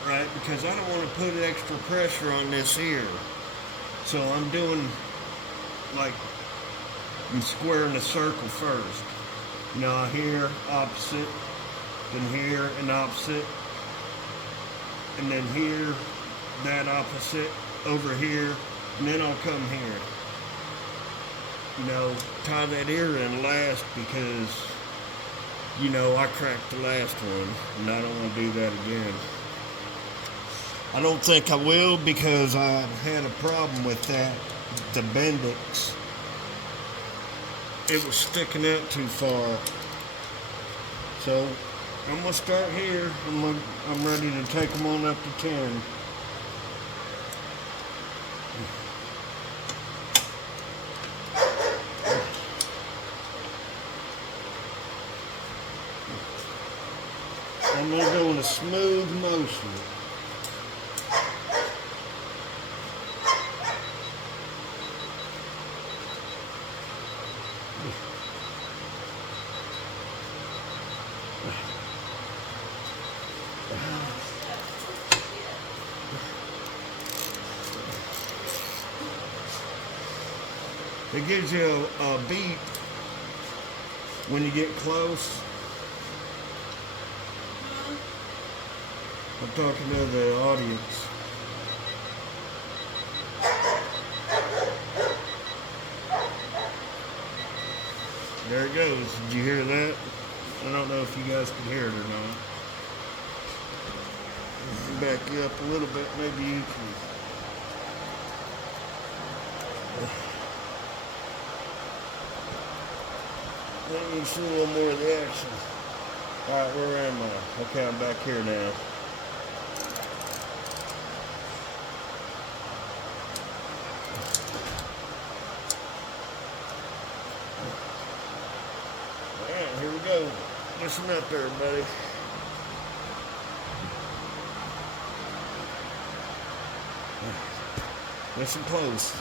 right? Because I don't want to put extra pressure on this here. So I'm doing, like, I'm squaring the circle first. You know, here, opposite, then here, and opposite, and then here, that opposite, over here, and then I'll come here. You know, tie that ear in last because, you know, I cracked the last one and I don't want to do that again. I don't think I will because I had a problem with that, the bendix. It was sticking out too far. So, I'm going to start here. I'm ready to take them on up to 10. I'm going to go in a smooth motion. It gives you a beep when you get close. I'm talking to the audience. There it goes. Did you hear that? I don't know if you guys can hear it or not. Back you up a little bit, maybe you can. Let me see a little more of the action. Alright, where am I? Okay, I'm back here now. here we go. Listen up there, buddy. Listen close.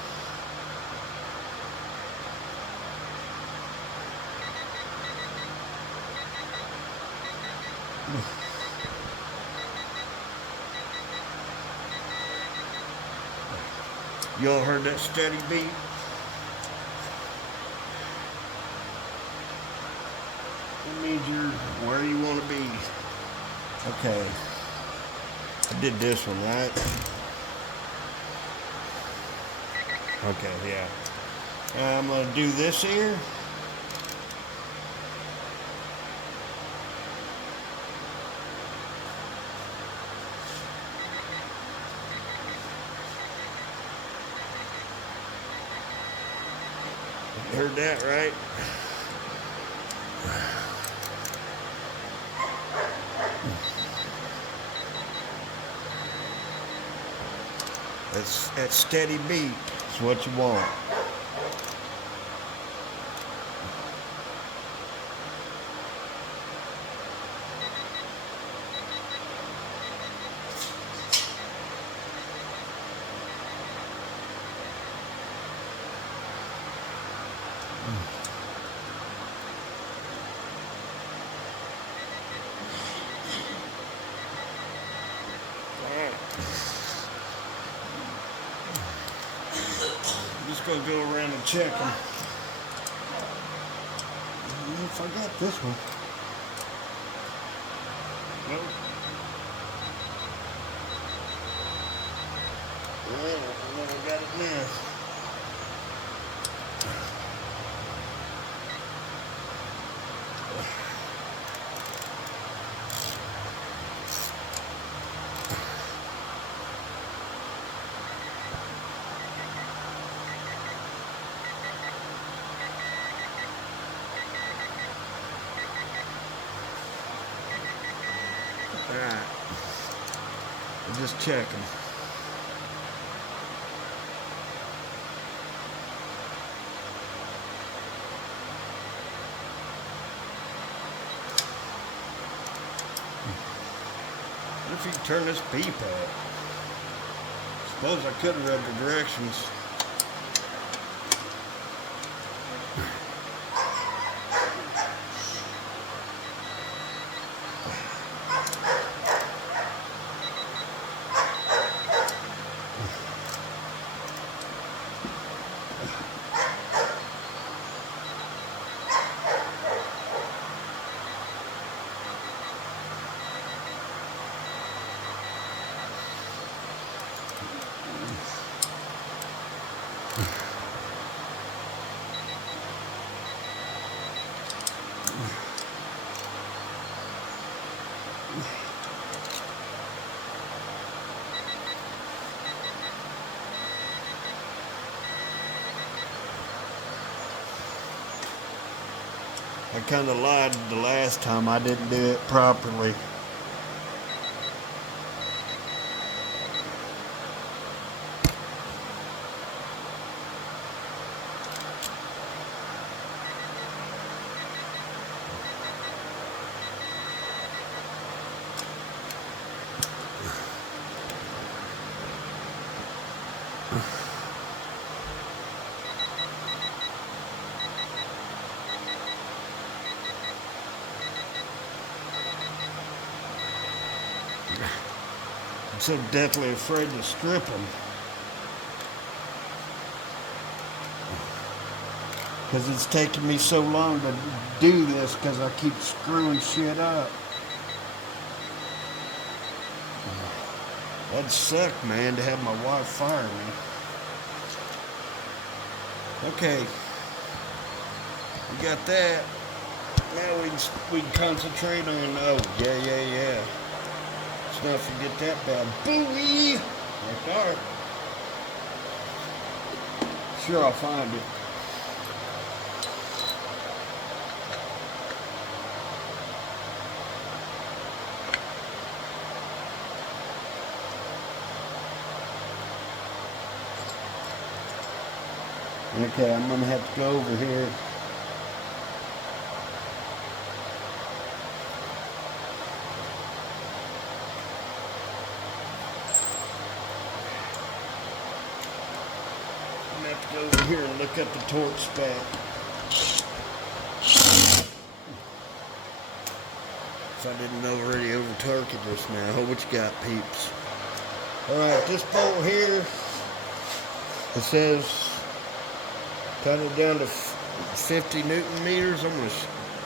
Y'all heard that steady beat? It means you're where you want to be. Okay. I did this one, right? Okay, yeah. I'm going to do this here. You heard that, right? That steady beat is what you want. I'm just going to go around and check them. I don't know if I got this one. Nope. Well, I never got it now. Alright. We'll just check them. What if you could turn this beep up? Suppose I could have read the directions. I kind of lied the last time. I didn't do it properly. I'm so deathly afraid to strip them. Because it's taking me so long to do this because I keep screwing shit up. That'd suck, man, to have my wife fire me. Okay. We got that. Now we can concentrate on, oh, yeah. Let's not forget that bad buoy. Right there. Sure, I'll find it. Okay, I'm gonna have to go over here. go over here and look at the torque spec. If I didn't already over torque it just now. What you got, peeps? Alright, this bolt here, it says cut it down to 50 Newton meters. I'm going to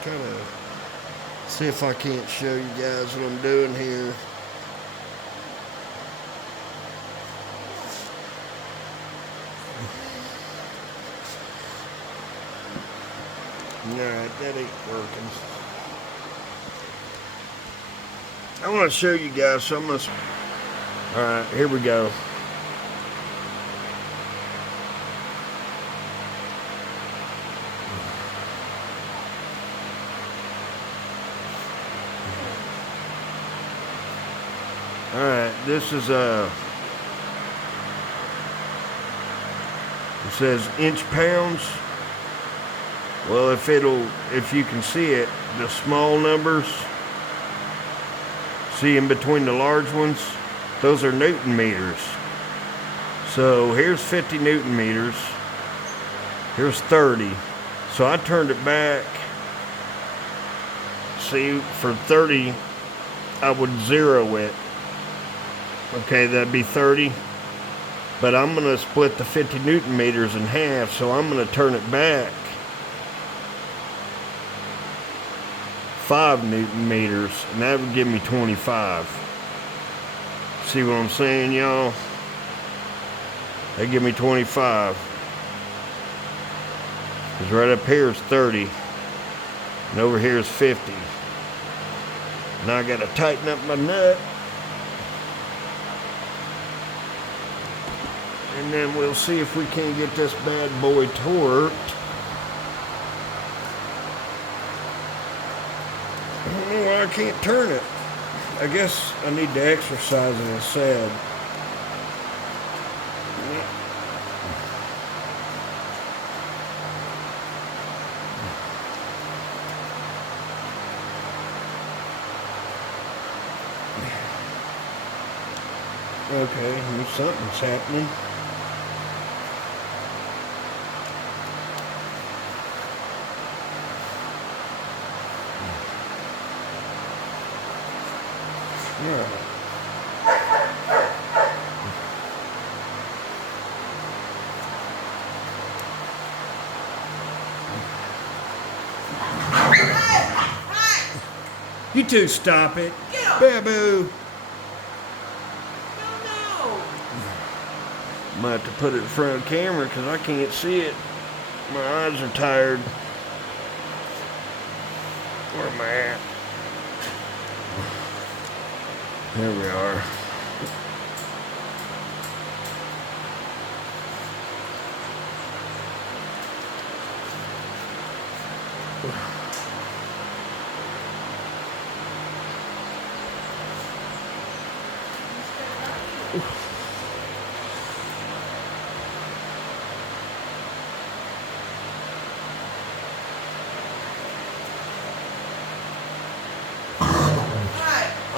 kind of see if I can't show you guys what I'm doing here. Alright, that ain't working. I want to show you guys something. Alright, here we go. Alright, this is it says inch pounds. Well, if you can see it, the small numbers, see in between the large ones, those are Newton meters. So here's 50 Newton meters. Here's 30. So I turned it back. See, for 30, I would zero it. Okay, that'd be 30. But I'm going to split the 50 Newton meters in half, so I'm going to turn it back 5 Newton meters, and that would give me 25. See what I'm saying, y'all? That give me 25. Because right up here is 30. And over here is 50. Now I got to tighten up my nut. And then we'll see if we can get this bad boy torqued. I don't know why I can't turn it. I guess I need to exercise it instead. Okay, something's happening. You two stop it. Babu. No. I might have to put it in front of the camera because I can't see it. My eyes are tired. Where am I at? There we are.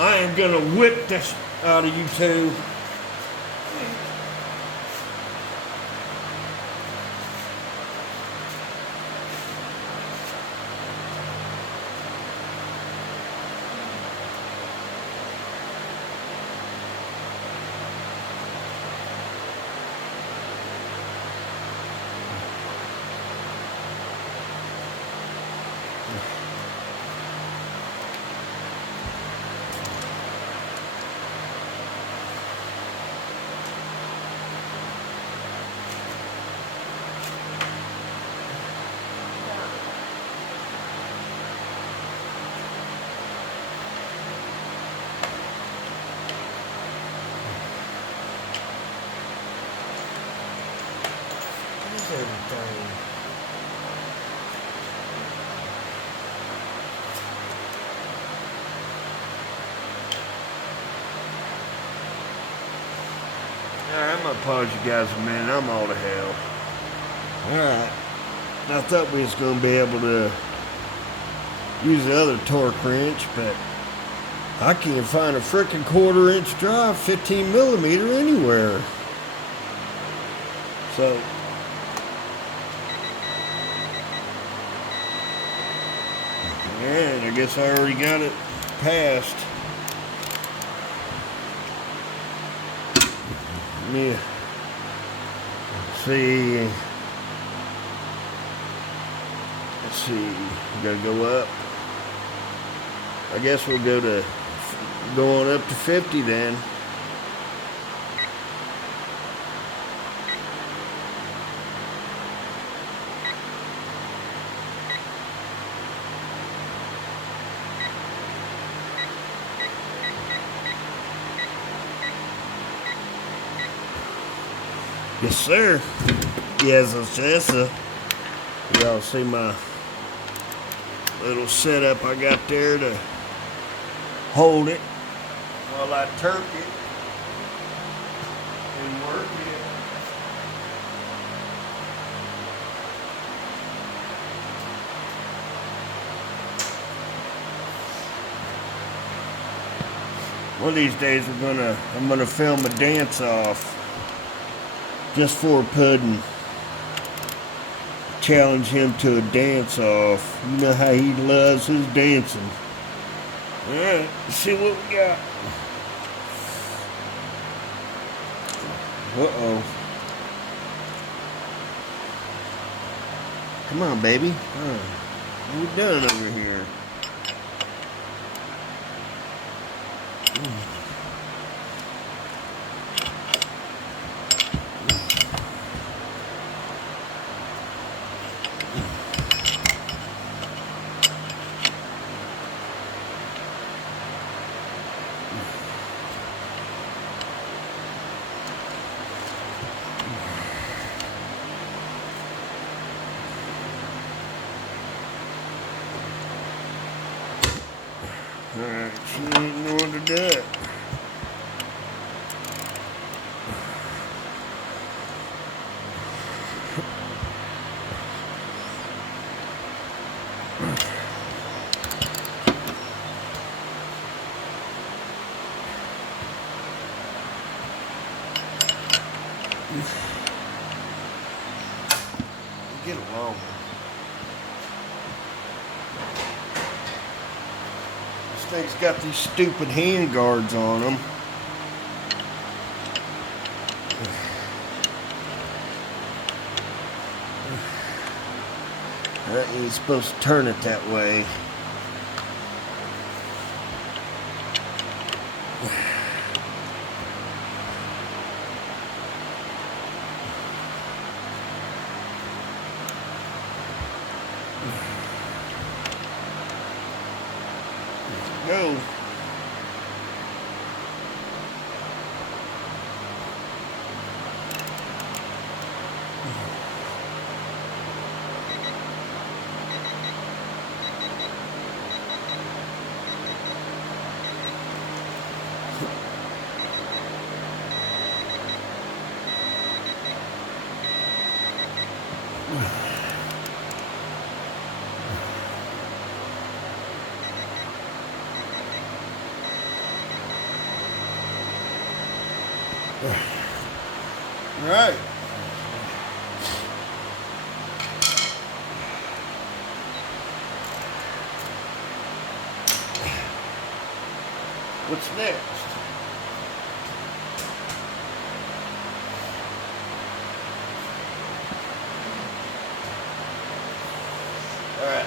I am gonna whip this out of you two. Everything. Alright, I'm gonna pause you guys a minute. I'm all to hell. Alright. I thought we was gonna be able to use the other torque wrench, but I can't find a frickin' 1/4 inch drive 15 millimeter anywhere. So And I guess I already got it passed. Yeah. See. Let's see. We gotta go up. I guess we'll go on up to 50 then. Yes, sir. Yes, sir. Y'all see my little setup I got there to hold it while I turk it and work it. One of these days I'm gonna film a dance off just for Puddin'. Challenge him to a dance off. You know how he loves his dancing. Alright, let's see what we got. Uh-oh. Come on, baby. What we done over here? Alright, she ain't knowing to do it. Get along. This thing's got these stupid hand guards on them. You ain't supposed to turn it that way. Go. All right. What's next? All right.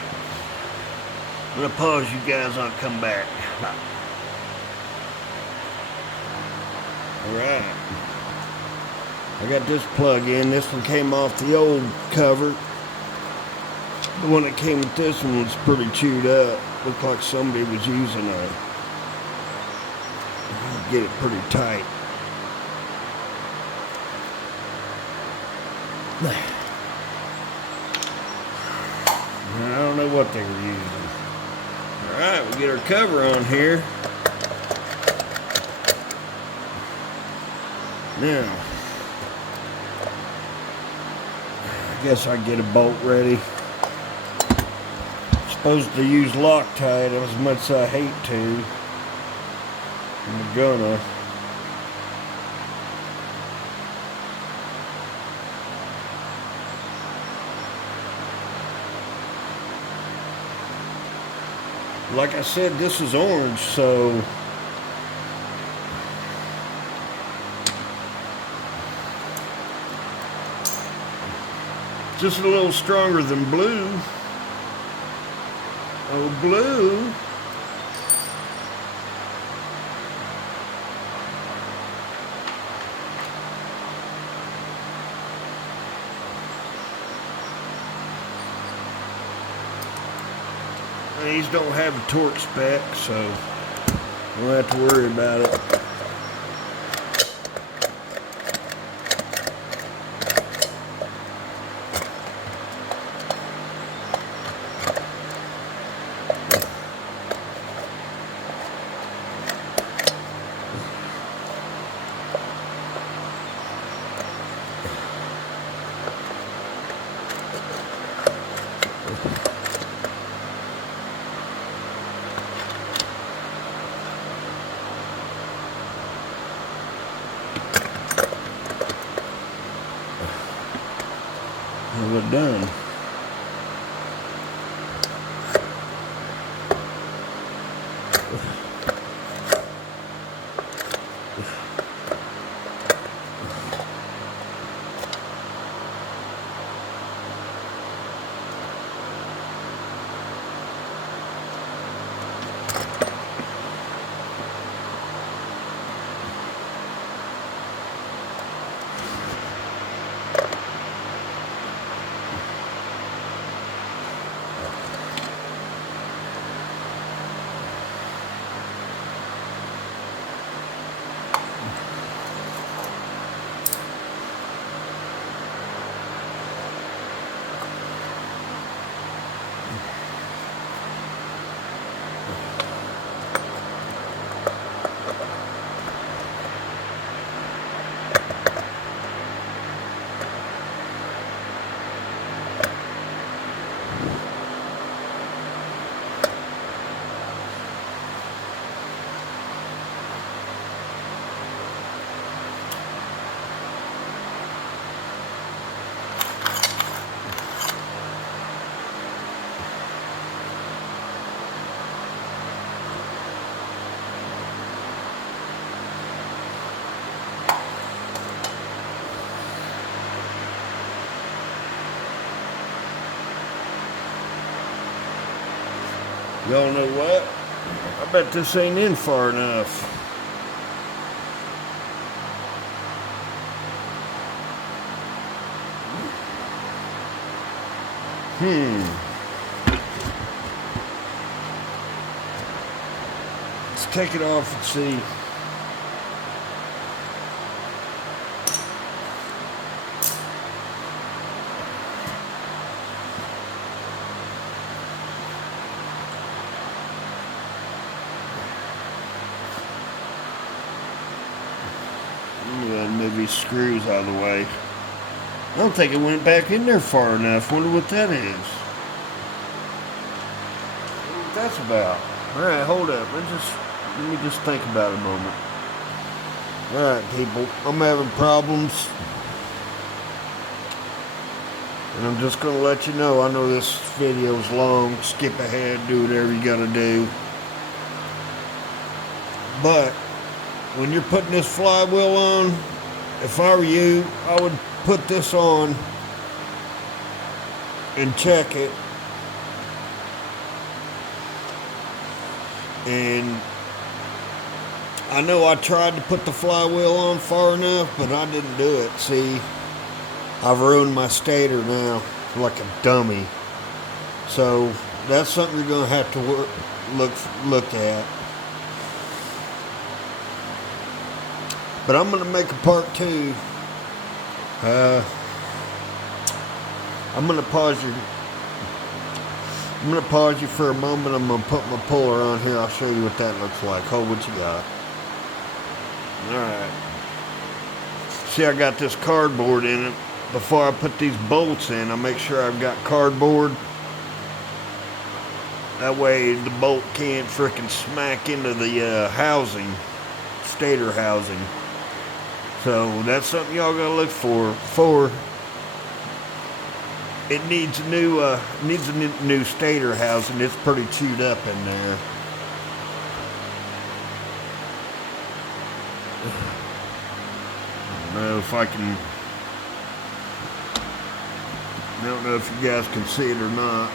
I'm gonna pause you guys. I'll come back. All right. I got this plug in. This one came off the old cover. The one that came with this one was pretty chewed up. Looked like somebody was using a... Get it pretty tight. I don't know what they were using. Alright, we'll get our cover on here. Now, I guess I get a bolt ready. Supposed to use Loctite as much as I hate to. I'm gonna. Like I said, this is orange, so just a little stronger than blue. Oh, blue. These don't have a torque spec, so we don't have to worry about it. We're done. Y'all know what? I bet this ain't in far enough. Let's take it off and see. Move these screws out of the way. I don't think it went back in there far enough. Wonder what that is. Wonder what that's about. Alright, hold up. Let me just think about it a moment. Alright, people. I'm having problems. And I'm just going to let you know. I know this video's long. Skip ahead. Do whatever you got to do. But when you're putting this flywheel on, if I were you, I would put this on and check it. And I know I tried to put the flywheel on far enough, but I didn't do it. See, I've ruined my stator now like a dummy. So that's something you're going to have to look at. But I'm going to make a part 2. I'm going to pause you for a moment. I'm going to put my puller on here. I'll show you what that looks like. Hold what you got. Alright. See, I got this cardboard in it. Before I put these bolts in, I make sure I've got cardboard. That way the bolt can't frickin' smack into the housing, stator housing. So that's something y'all gotta look for. it needs a new stator housing. It's pretty chewed up in there. I don't know if I can. I don't know if you guys can see it or not.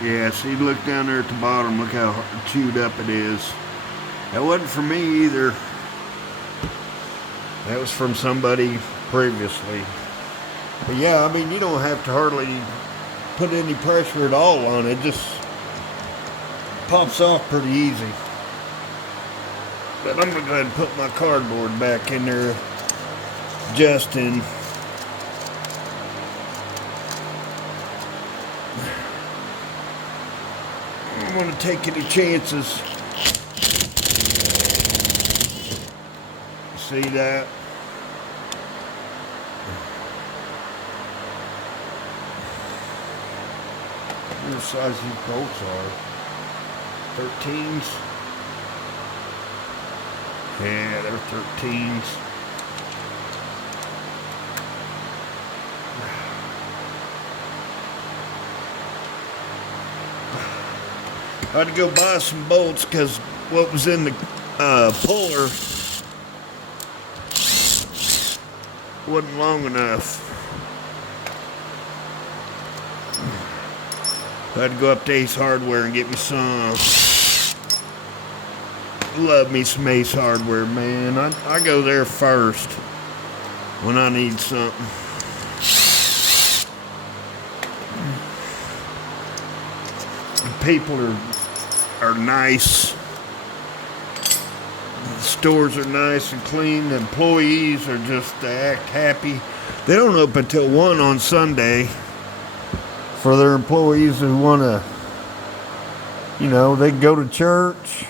Yeah, see, look down there at the bottom. Look how chewed up it is. That wasn't for me either. That was from somebody previously. But yeah, I mean, you don't have to hardly put any pressure at all on it. It just pops off pretty easy. But I'm going to go ahead and put my cardboard back in there just in. I don't want to take any chances. See that? What size these bolts are? 13s? Yeah, they're 13s. I had to go buy some bolts because what was in the puller wasn't long enough. I had to go up to Ace Hardware and get me some. Love me some Ace Hardware, man. I go there first when I need something. The people are nice. The stores are nice and clean. The employees are just, they act happy. They don't open until 1 on Sunday for their employees who want to, you know, they can go to church.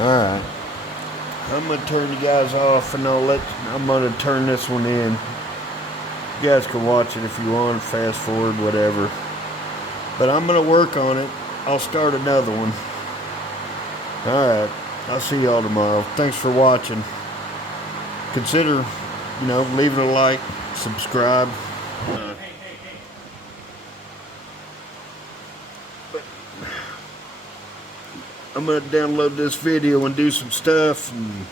Alright, I'm going to turn you guys off and I'm going to turn this one in. You guys can watch it if you want, fast forward, whatever. But I'm going to work on it. I'll start another one. Alright, I'll see y'all tomorrow. Thanks for watching. Consider, you know, leaving a like, subscribe. I'm going to download this video and do some stuff, and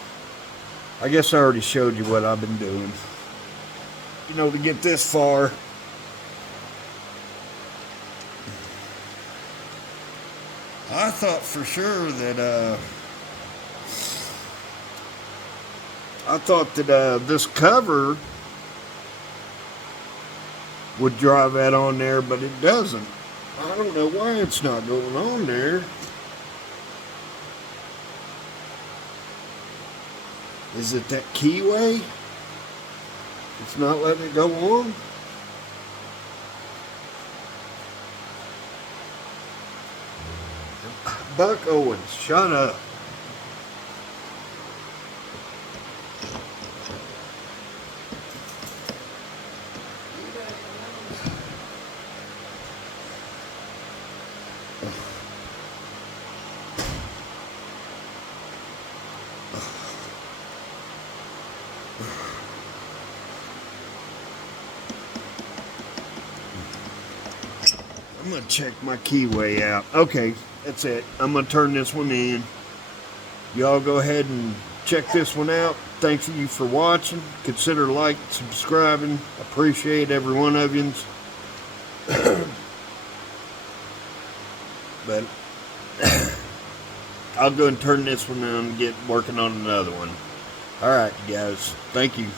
I guess I already showed you what I've been doing. You know, to get this far. I thought for sure that, this cover would drive that on there, but it doesn't. I don't know why it's not going on there. Is it that keyway? It's not letting it go on? Buck Owens, shut up. I'm going to check my keyway out. Okay, that's it. I'm going to turn this one in. Y'all go ahead and check this one out. Thanks you for watching. Consider liking, subscribing. Appreciate every one of you. But I'll go and turn this one on and get working on another one. Alright, guys. Thank you.